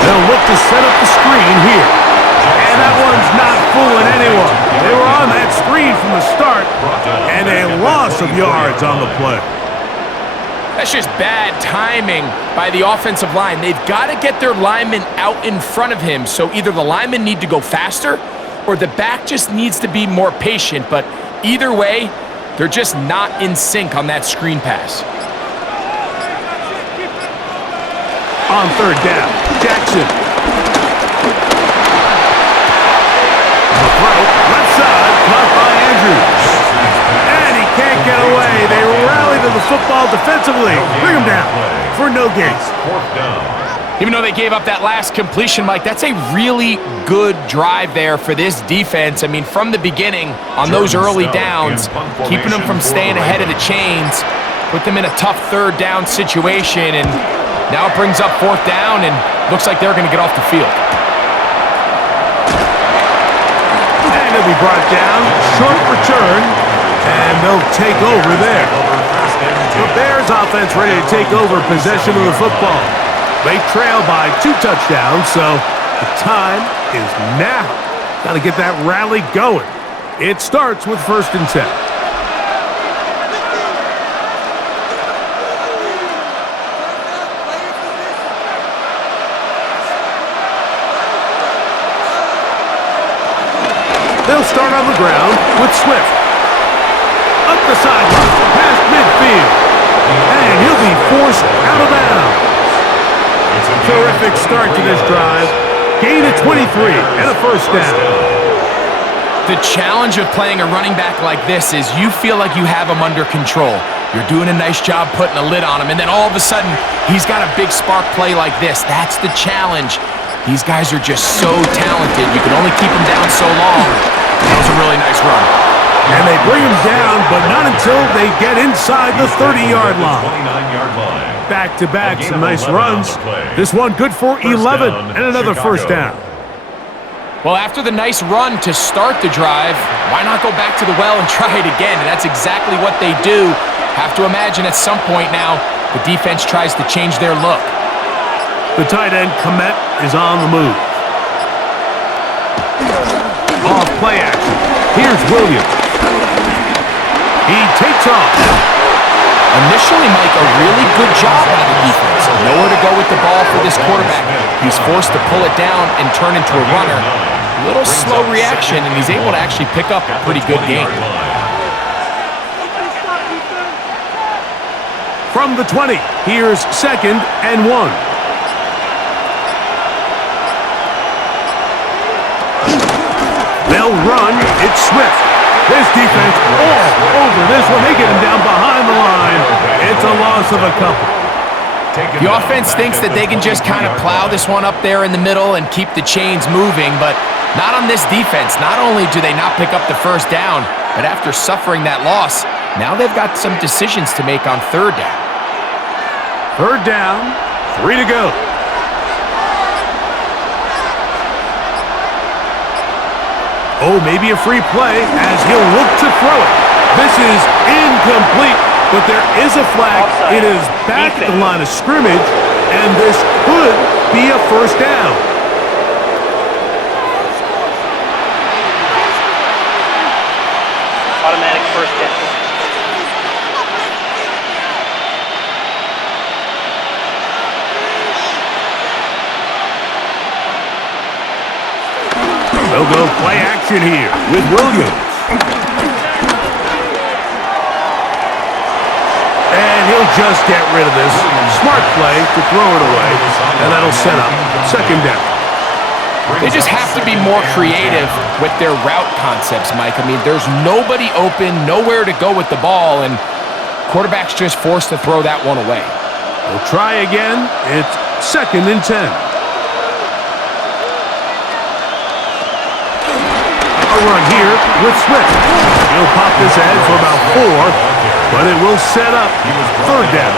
They'll look to set up the screen here. And that one's not fooling anyone. They were on that screen from the start, and a loss of yards on the play. That's just bad timing by the offensive line. They've got to get their linemen out in front of him, so either the linemen need to go faster or the back just needs to be more patient. But either way, They're just not in sync on that screen pass. On third down, Jackson. The throw, left side, caught by Andrews. And he can't get away. They rally to the football defensively. Bring him down for no gain. Even though they gave up that last completion, Mike, that's a really good drive there for this defense. I mean, from the beginning, on those early downs, keeping them from staying ahead of the chains, put them in a tough third down situation, and now it brings up fourth down, and looks like they're going to get off the field. And he'll be brought down, short return, and they'll take over there. The Bears offense ready to take over possession of the football. They trail by 2 touchdowns, so the time is now. Got to get that rally going. It starts with 1st and 10. They'll start on the ground with Swift. Up the sideline, past midfield. And he'll be forced out of bounds. Terrific start to this drive. Gain of 23 and a first down. The challenge of playing a running back like this is you feel like you have him under control. You're doing a nice job putting a lid on him, and then all of a sudden, he's got a big spark play like this. That's the challenge. These guys are just so talented. You can only keep them down so long. That was a really nice run. And they bring him down, but not until they get inside the 30-yard line. 29-yard line. Back-to-back, some nice runs. This one good for 11 and another first down. Well, after the nice run to start the drive, why not go back to the well and try it again? And that's exactly what they do. Have to imagine at some point now, the defense tries to change their look. The tight end, Komet, is on the move. Off play action. Here's Williams. He takes off. Initially, Mike, a really good job by the defense. Nowhere to go with the ball for this quarterback. He's forced to pull it down and turn into a runner. A little slow reaction, and he's able to actually pick up a pretty good game. From the 20, here's 2nd and 1. They'll run. It's Swift. This defense all over this one. They get him down behind the line. It's a loss of a couple. The offense thinks that they can just kind of plow this one up there in the middle and keep the chains moving, but not on this defense. Not only do they not pick up the first down, but after suffering that loss, now they've got some decisions to make on third down. Third down, 3 to go. Oh, maybe a free play as he'll look to throw it. This is incomplete, but there is a flag. It is back at the line of scrimmage, and this could be a first down. Automatic first down. They'll go play action here with Williams. And he'll just get rid of this. Smart play to throw it away, and that'll set up 2nd down. They just have to be more creative with their route concepts, Mike. I mean, there's nobody open, nowhere to go with the ball, and quarterback's just forced to throw that one away. They'll try again. It's 2nd and 10. Run here with Swift. He'll pop this ahead for about 4, but it will set up 3rd down.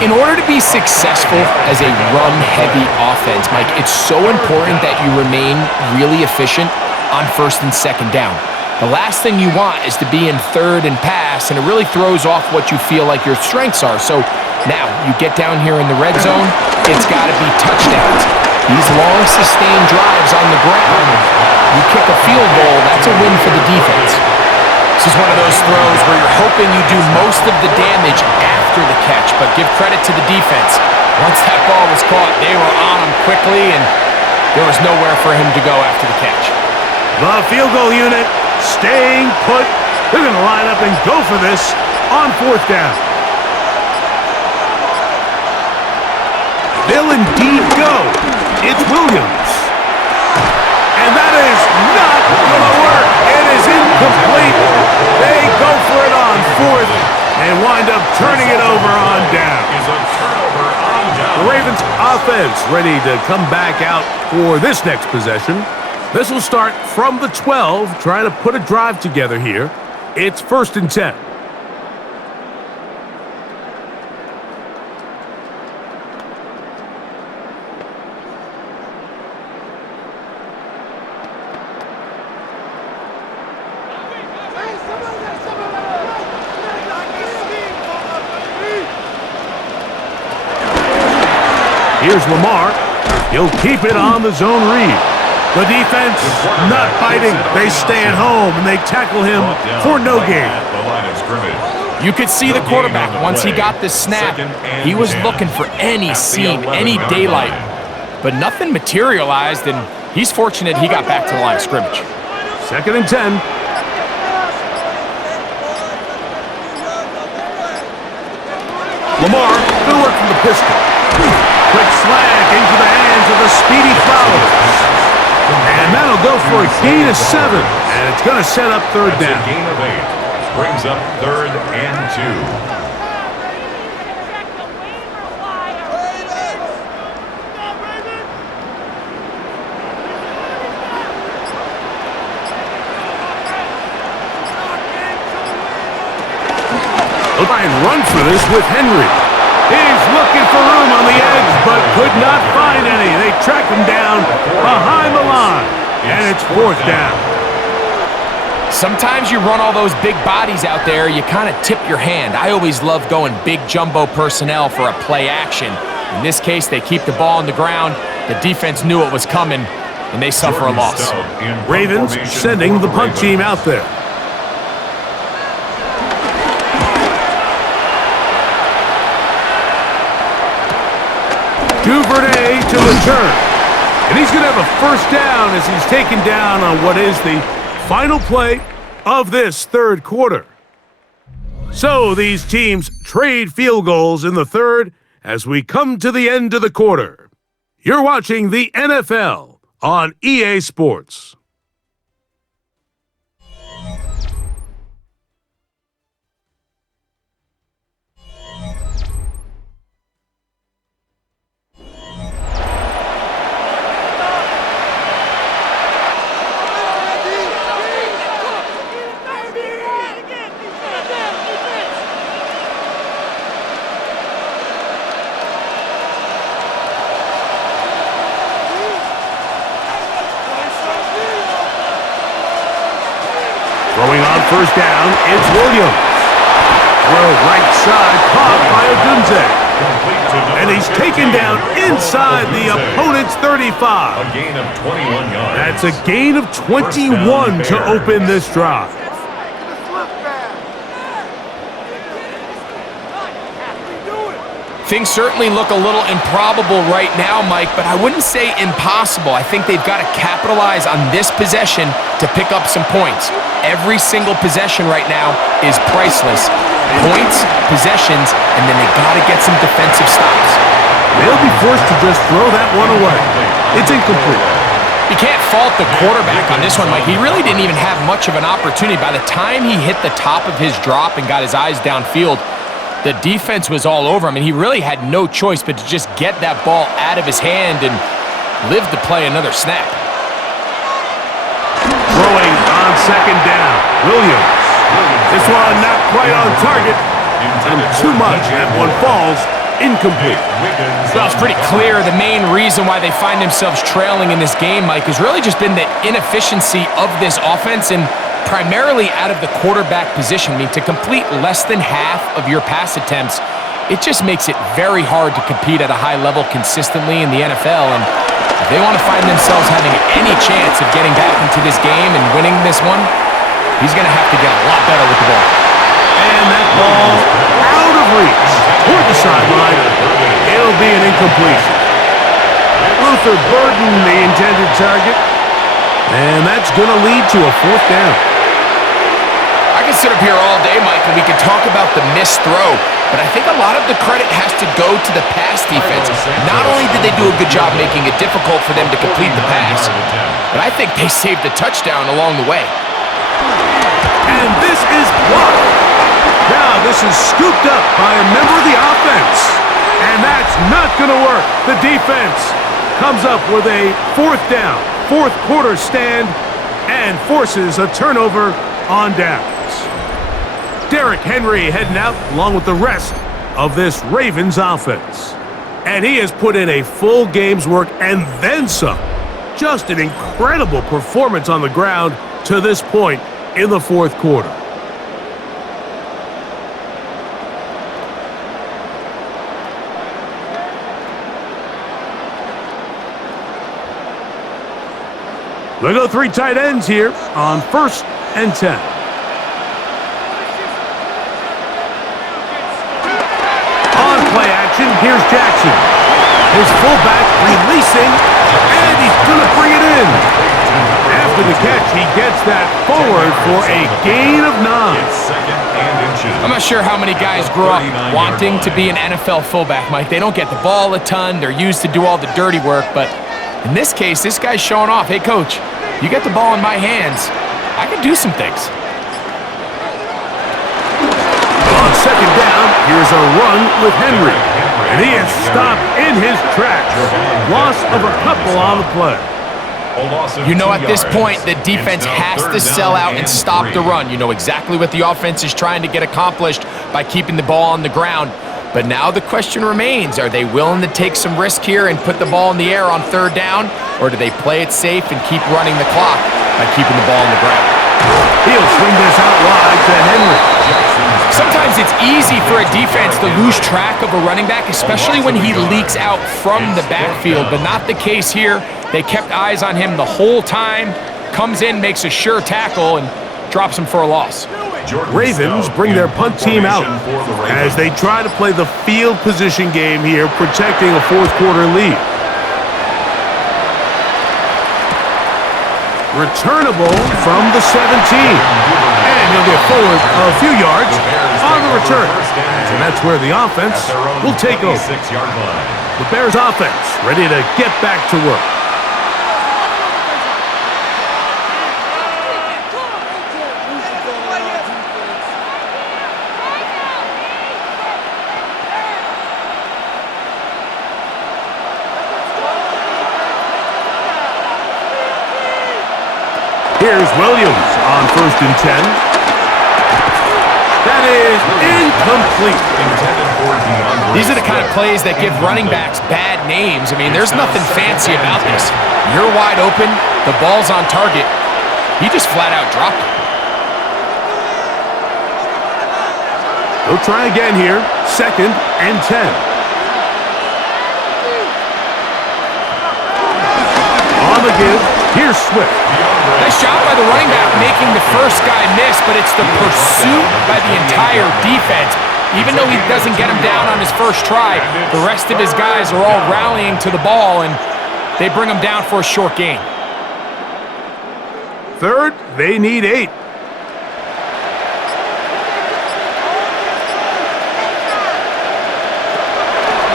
In order to be successful as a run-heavy offense, Mike, it's so important that you remain really efficient on 1st and 2nd down. The last thing you want is to be in 3rd and pass, and it really throws off what you feel like your strengths are. So now you get down here in the red zone, it's got to be touchdowns. These long, sustained drives on the ground, you kick a field goal, that's a win for the defense. This is one of those throws where you're hoping you do most of the damage after the catch, but give credit to the defense. Once that ball was caught, they were on him quickly, and there was nowhere for him to go after the catch. The field goal unit staying put They're going to line up and go for this on fourth down. They'll indeed go. It's Williams. And that is not going to work. It is incomplete. They go for it on fourth and wind up turning it over on down. The Ravens offense ready to come back out for this next possession. This will start from the 12, trying to put a drive together here. It's 1st and 10. Here's Lamar. He'll keep it on the zone read. The defense not biting. They stay at home, and they tackle him for no gain. You could see the quarterback, once he got the snap, he was looking for any seam, any daylight. But nothing materialized, and he's fortunate he got back to the line of scrimmage. 2nd and 10. Lamar, good work from the pistol. Quick slant into the hands of the speedy Flowers. And that'll go for a gain of 7. And it's going to set up 3rd down. A gain of 8. Brings up 3rd and 2. They'll try and run for this with Henry. He's looking for room on the edge, but could not find any. They track him down behind the line, and it's 4th down. Sometimes you run all those big bodies out there, you kind of tip your hand. I always love going big jumbo personnel for a play action. In this case, they keep the ball on the ground. The defense knew it was coming, and they suffer a loss. Ravens sending the punt team out there. Duvernay to return. And he's going to have a 1st down as he's taken down on what is the final play of this 3rd quarter. So these teams trade field goals in the 3rd as we come to the end of the quarter. You're watching the NFL on EA Sports. Throwing on 1st down, it's Williams. Throw right side, caught by Odunze. And he's taken down inside the opponent's 35. A gain of 21 yards. That's a gain of 21 to open this drive. Things certainly look a little improbable right now, Mike, but I wouldn't say impossible. I think they've got to capitalize on this possession to pick up some points. Every single possession right now is priceless. Points, possessions, and then they got to get some defensive stops. They'll be forced to just throw that one away. It's incomplete. You can't fault the quarterback on this one, Mike. He really didn't even have much of an opportunity. By the time he hit the top of his drop and got his eyes downfield, the defense was all over him, and he really had no choice but to just get that ball out of his hand and live to play another snap. Throwing on 2nd down, Williams. This one not quite on target, and too much. That one falls incomplete. Well, it's pretty clear the main reason why they find themselves trailing in this game, Mike, has really just been the inefficiency of this offense and primarily out of the quarterback position. I mean, to complete less than half of your pass attempts, it just makes it very hard to compete at a high level consistently in the NFL. And if they want to find themselves having any chance of getting back into this game and winning this one, he's going to have to get a lot better with the ball. And that ball out of reach toward the sideline. It'll be an incompletion. Luther Burden, the intended target. And that's going to lead to a 4th down. I I could sit up here all day, Mike, and we could talk about the missed throw, but I think a lot of the credit has to go to the pass defense. Not only did they do a good job making it difficult for them to complete the pass, but I think they saved a touchdown along the way. And this is blocked. Now this is scooped up by a member of the offense. And that's not going to work. The defense comes up with a fourth down, fourth quarter stand, and forces a turnover on downs. Derrick Henry heading out along with the rest of this Ravens offense. And he has put in a full game's work and then some. Just an incredible performance on the ground to this point in the fourth quarter. They go three tight ends here on 1st and 10. On play action, here's Jackson. His fullback releasing, and he's going to bring it in. After the catch, he gets that forward for a gain of 9. I'm not sure how many guys grew up wanting to be an NFL fullback, Mike. They don't get the ball a ton. They're used to do all the dirty work, but in this case, this guy's showing off. Hey, coach, you get the ball in my hands. I can do some things. On second down, here's a run with Henry. And he is stopped in his tracks. Loss of a couple on the play. You know, at this point, the defense has to sell out and stop the run. You know exactly what the offense is trying to get accomplished by keeping the ball on the ground. But now the question remains, are they willing to take some risk here and put the ball in the air on third down? Or do they play it safe and keep running the clock by keeping the ball on the ground? He'll swing this out wide to Henry. Sometimes it's easy for a defense to lose track of a running back, especially when he leaks out from the backfield, but not the case here. They kept eyes on him the whole time, comes in, makes a sure tackle, and drops him for a loss. Ravens bring their punt team out as they try to play the field position game here, protecting a fourth quarter lead. Returnable from the 17. And he'll get forward a few yards on the return. And that's where the offense will take over. The Bears offense ready to get back to work. Here's Williams on 1st and 10. That is incomplete. These are the kind of plays that give running backs bad names. I mean, there's nothing fancy about this. You're wide open, the ball's on target. He just flat out dropped it. They'll try again here. 2nd and 10. On the give, here's Swift. Nice job by the running back making the first guy miss, but it's the pursuit by the entire defense. Even though he doesn't get him down on his first try, the rest of his guys are all rallying to the ball, and they bring him down for a short gain. 3rd, they need 8.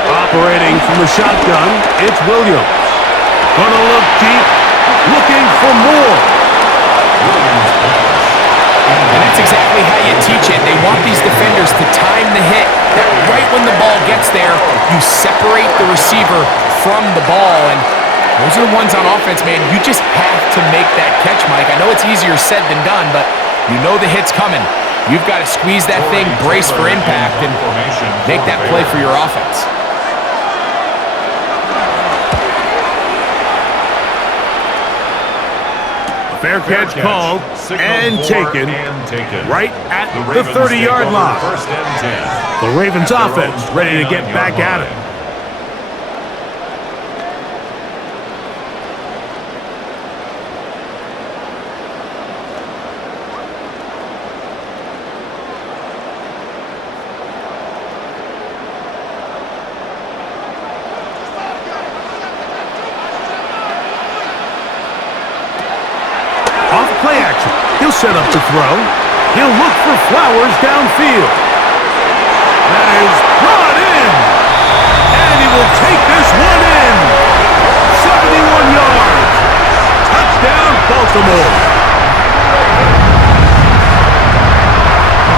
Operating from the shotgun, it's Williams. Gonna look deep, looking for more. And that's exactly how you teach it. They want these defenders to time the hit, that right when the ball gets there, you separate the receiver from the ball. And those are the ones on offense, man. You just have to make that catch, Mike. I know it's easier said than done, but you know the hit's coming. You've got to squeeze that thing, brace for impact, and make that play for your offense. Fair catch called and taken right at the 30-yard line. The Ravens offense ready to get back at it. Play action. He'll set up the throw. He'll look for Flowers downfield. That is brought in. And he will take this one in. 71 yards. Touchdown, Baltimore.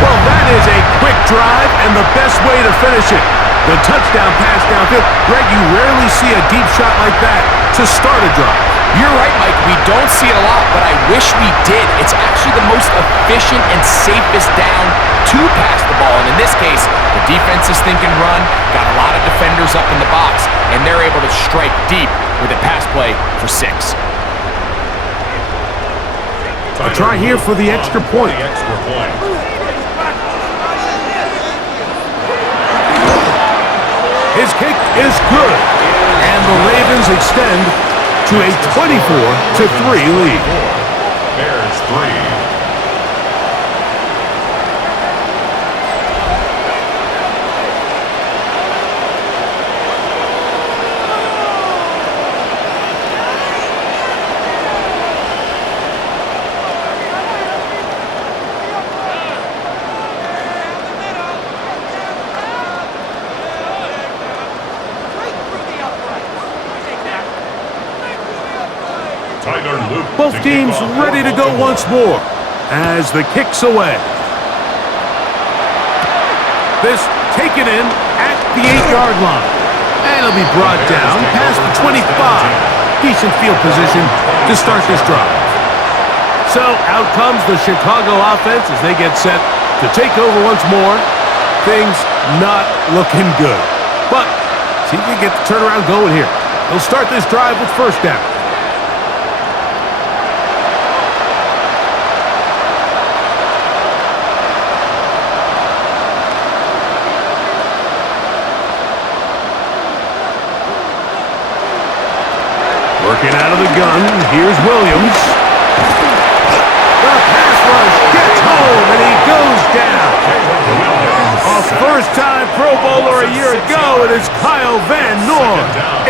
Well, that is a quick drive and the best way to finish it. The touchdown pass downfield. Greg, you rarely see a deep shot like that to start a drive. You're right, Mike. We don't see it a lot, but I wish we did. It's actually the most efficient and safest down to pass the ball. And in this case, the defense is thinking run, got a lot of defenders up in the box, and they're able to strike deep with a pass play for 6. A try here for the extra point. His kick is good, and the Ravens extend to a 24-3 lead. Bears 3. Both teams ready to go once more as the kick's away. This taken in at the 8-yard line. And it'll be brought down past the 25. Decent field position to start this drive. So out comes the Chicago offense as they get set to take over once more. Things not looking good. But see if they get the turnaround going here. They'll start this drive with first down. Working out of the gun, here's Williams. The pass rush gets home, and he goes down. A first-time Pro Bowler a year ago, it is Kyle Van Noy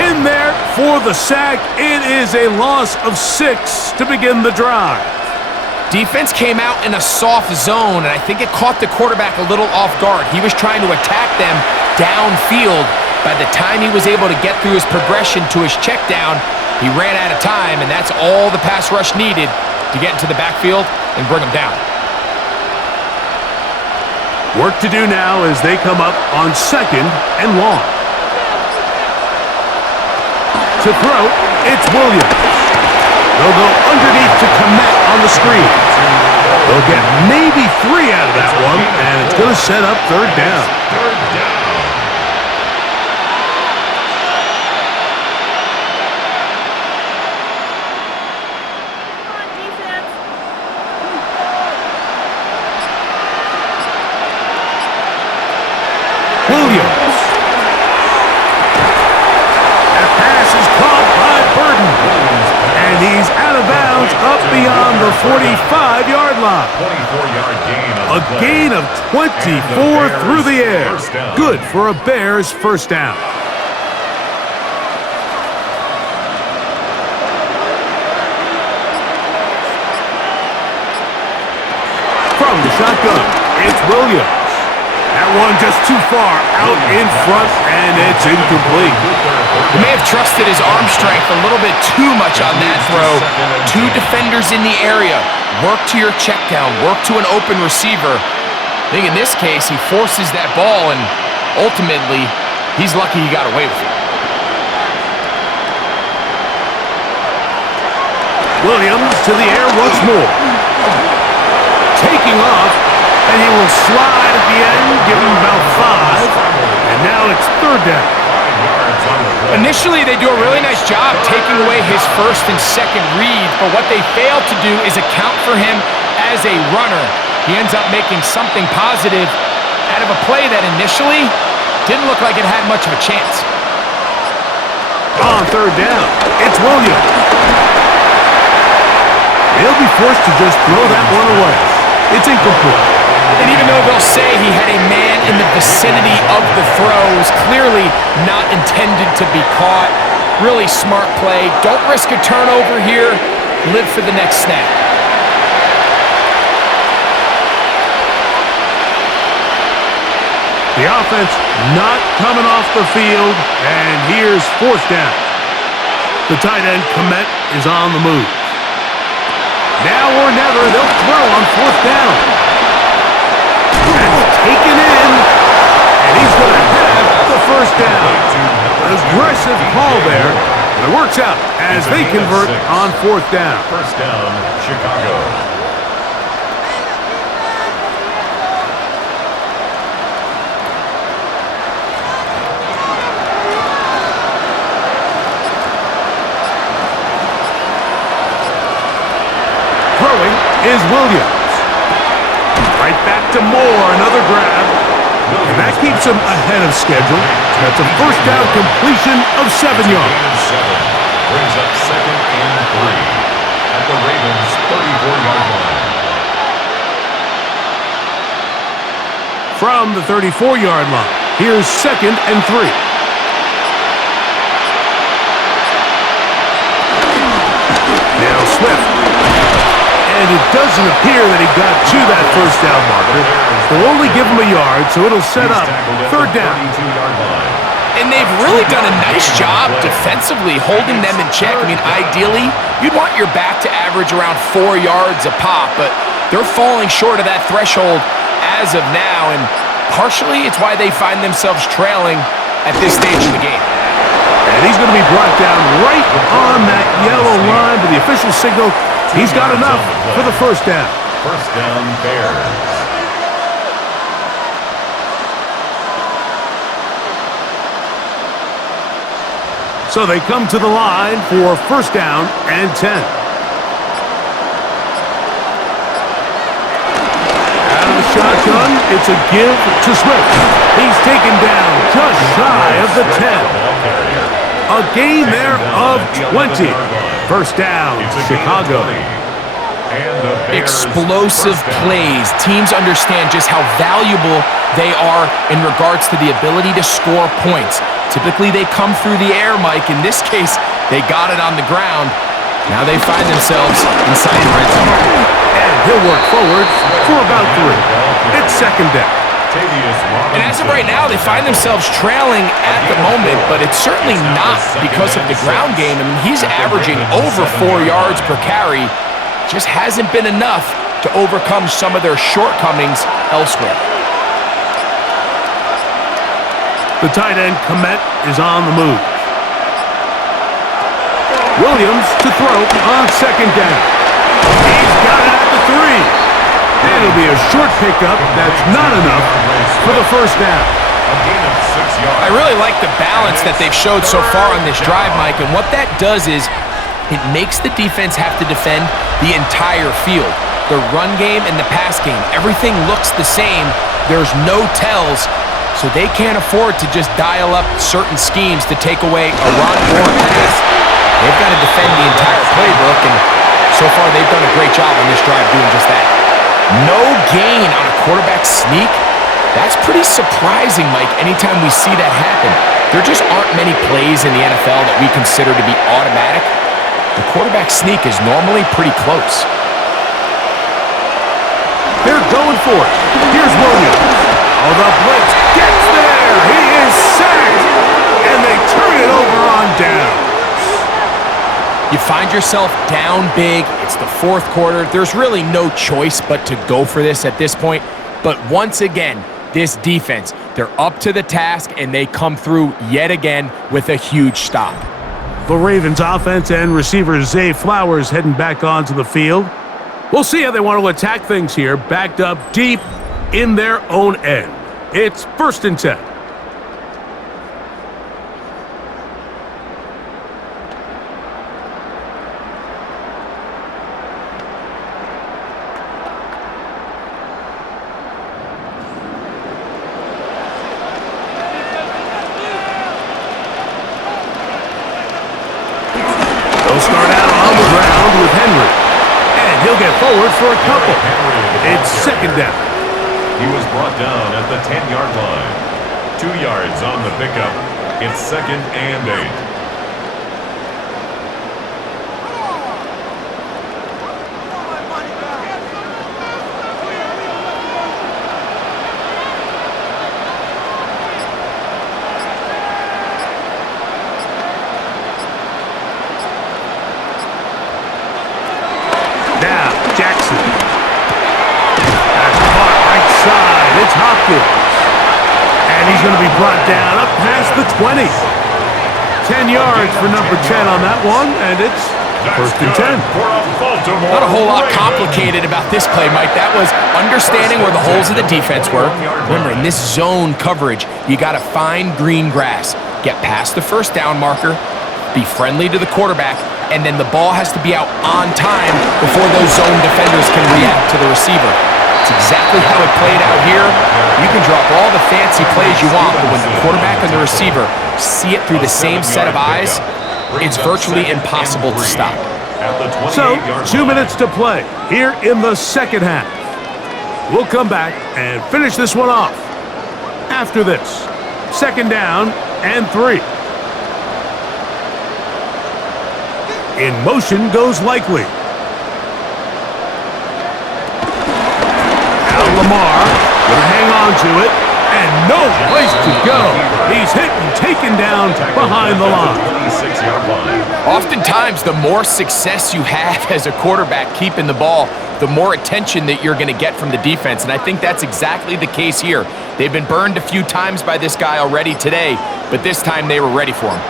in there for the sack. It is a loss of 6 to begin the drive. Defense came out in a soft zone, and I think it caught the quarterback a little off guard. He was trying to attack them downfield. By the time he was able to get through his progression to his check down, he ran out of time, and that's all the pass rush needed to get into the backfield and bring him down. Work to do now as they come up on 2nd and long. To throw, it's Williams. They'll go underneath to Komet on the screen. They'll get maybe 3 out of that one, and it's going to set up third down. Williams. That pass is caught by Burden. And he's out of bounds up beyond the 45-yard line. 24-yard gain. A gain of 24 through the air. Good for a Bears first down. From the shotgun, it's Williams. That one just too far out in front, and it's incomplete. He may have trusted his arm strength a little bit too much on that throw. 2 defenders in the area. Work to your check down. Work to an open receiver. I think in this case, he forces that ball, and ultimately, he's lucky he got away with it. Williams to the air once more. Taking off. And he will slide at the end, give him about 5. And now it's third down. Initially, they do a really nice job taking away his first and second read, but what they fail to do is account for him as a runner. He ends up making something positive out of a play that initially didn't look like it had much of a chance. On third down, it's Williams. He'll be forced to just throw that one away. It's incomplete. And even though they'll say he had a man in the vicinity of the throws, clearly not intended to be caught. Really smart play. Don't risk a turnover here. Live for the next snap. The offense not coming off the field, and here's fourth down. The tight end, Komet, is on the move. Now or never, they'll throw on fourth down. That's taken in, and he's going to have the first down. An aggressive call there, but it works out as they convert on fourth down. First down, Chicago. Is Williams. Right back to Moore, another grab. And that keeps him ahead of schedule. That's a first down completion of 7 yards. Brings up second and 3 at the Ravens' 34-yard line. From the 34-yard line, here's second and 3. Now Swift. And it doesn't appear that he got to that first down marker. They'll only give him a yard, so it'll set up third down. And they've really done a nice job defensively holding them in check. I mean, ideally, you'd want your back to average around 4 yards a pop, but they're falling short of that threshold as of now, and partially it's why they find themselves trailing at this stage of the game. And he's going to be brought down right on that yellow line, but the official signal, he's got enough for the first down. First down, Bears. So they come to the line for first down and 10. Out of the shotgun, it's a give to Swift. He's taken down just shy of the 10. A gain there of 20. First down, Chicago. Explosive plays. Teams understand just how valuable they are in regards to the ability to score points. Typically, they come through the air, Mike. In this case, they got it on the ground. Now they find themselves inside the red zone. And he'll work forward for about 3. It's second down. And as of right now, they find themselves trailing at the moment, but it's certainly not because of the ground game. I mean, he's averaging over 4 yards per carry. Just hasn't been enough to overcome some of their shortcomings elsewhere. The tight end, Komet, is on the move. Williams to throw on second down. He's got it at the 3. And it'll be a short pickup. That's not enough for the first down. I really like the balance that they've showed so far on this drive, Mike, and what that does is it makes the defense have to defend the entire field. The run game and the pass game, everything looks the same. There's no tells, so they can't afford to just dial up certain schemes to take away a run-born pass. They've got to defend the entire playbook, and so far they've done a great job on this drive doing just that. No gain on a quarterback sneak. That's pretty surprising, Mike, anytime we see that happen. There just aren't many plays in the NFL that we consider to be automatic. The quarterback sneak is normally pretty close. They're going for it. Here's Williams. Oh, the blitz gets there. He is sacked. And they turn it over on down. You find yourself down big. It's the fourth quarter. There's really no choice but to go for this at this point. But once again, this defense, they're up to the task, and they come through yet again with a huge stop. The Ravens offense and receiver Zay Flowers heading back onto the field. We'll see how they want to attack things here, backed up deep in their own end. It's first and 10. Forward for a couple. It's second down. He was brought down at the 10-yard line. 2 yards on the pickup. It's second and 8. Hopkins. And he's going to be brought down up past the 20. 10 yards for number 10 on that one, and it's first and 10. Not a whole lot complicated about this play, Mike. That was understanding where the holes of the defense were. Remember, in this zone coverage, you got to find green grass. Get past the first down marker, be friendly to the quarterback, and then the ball has to be out on time before those zone defenders can react to the receiver. It's exactly how it played out here. You can drop all the fancy plays you want, but when the quarterback and the receiver see it through the same set of eyes, it's virtually impossible to stop. So, 2 minutes to play here in the second half. We'll come back and finish this one off. After this, second down and 3. In motion goes Likely. Lamar will hang on to it, and no place to go. He's hit and taken down behind the line. Oftentimes, the more success you have as a quarterback keeping the ball, the more attention that you're going to get from the defense, and I think that's exactly the case here. They've been burned a few times by this guy already today, but this time they were ready for him.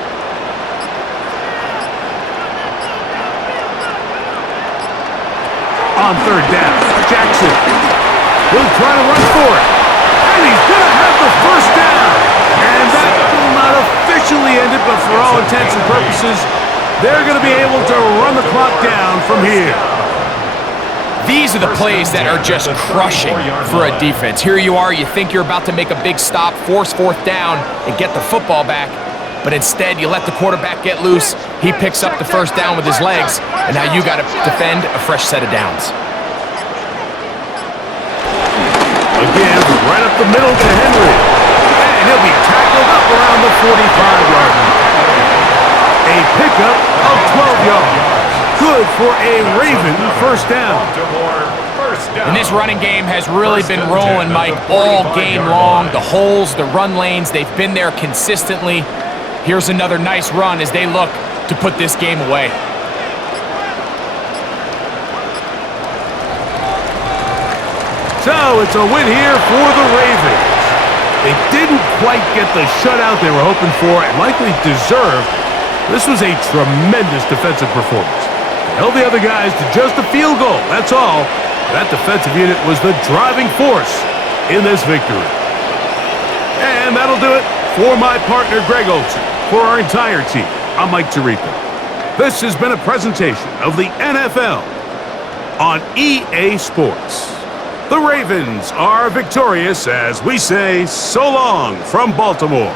On third down, Jackson. He'll try to run for it. And he's going to have the first down. And that will not officially end it, but for all intents and purposes, they're going to be able to run the clock down from here. These are the plays that are just crushing for a defense. Here you are, you think you're about to make a big stop, force fourth down, and get the football back. But instead, you let the quarterback get loose. He picks up the first down with his legs, and now you got to defend a fresh set of downs. Again, right up the middle to Henry. And he'll be tackled up around the 45-yard line. A pickup of 12 yards. Good for a Raven first down. And this running game has really been rolling, Mike, all game long. The holes, the run lanes, they've been there consistently. Here's another nice run as they look to put this game away. So it's a win here for the Ravens. They didn't quite get the shutout they were hoping for and likely deserved. This was a tremendous defensive performance. They held the other guys to just a field goal, that's all. That defensive unit was the driving force in this victory. And that'll do it for my partner, Greg Olson. For our entire team, I'm Mike Tirico. This has been a presentation of the NFL on EA Sports. The Ravens are victorious as we say so long from Baltimore.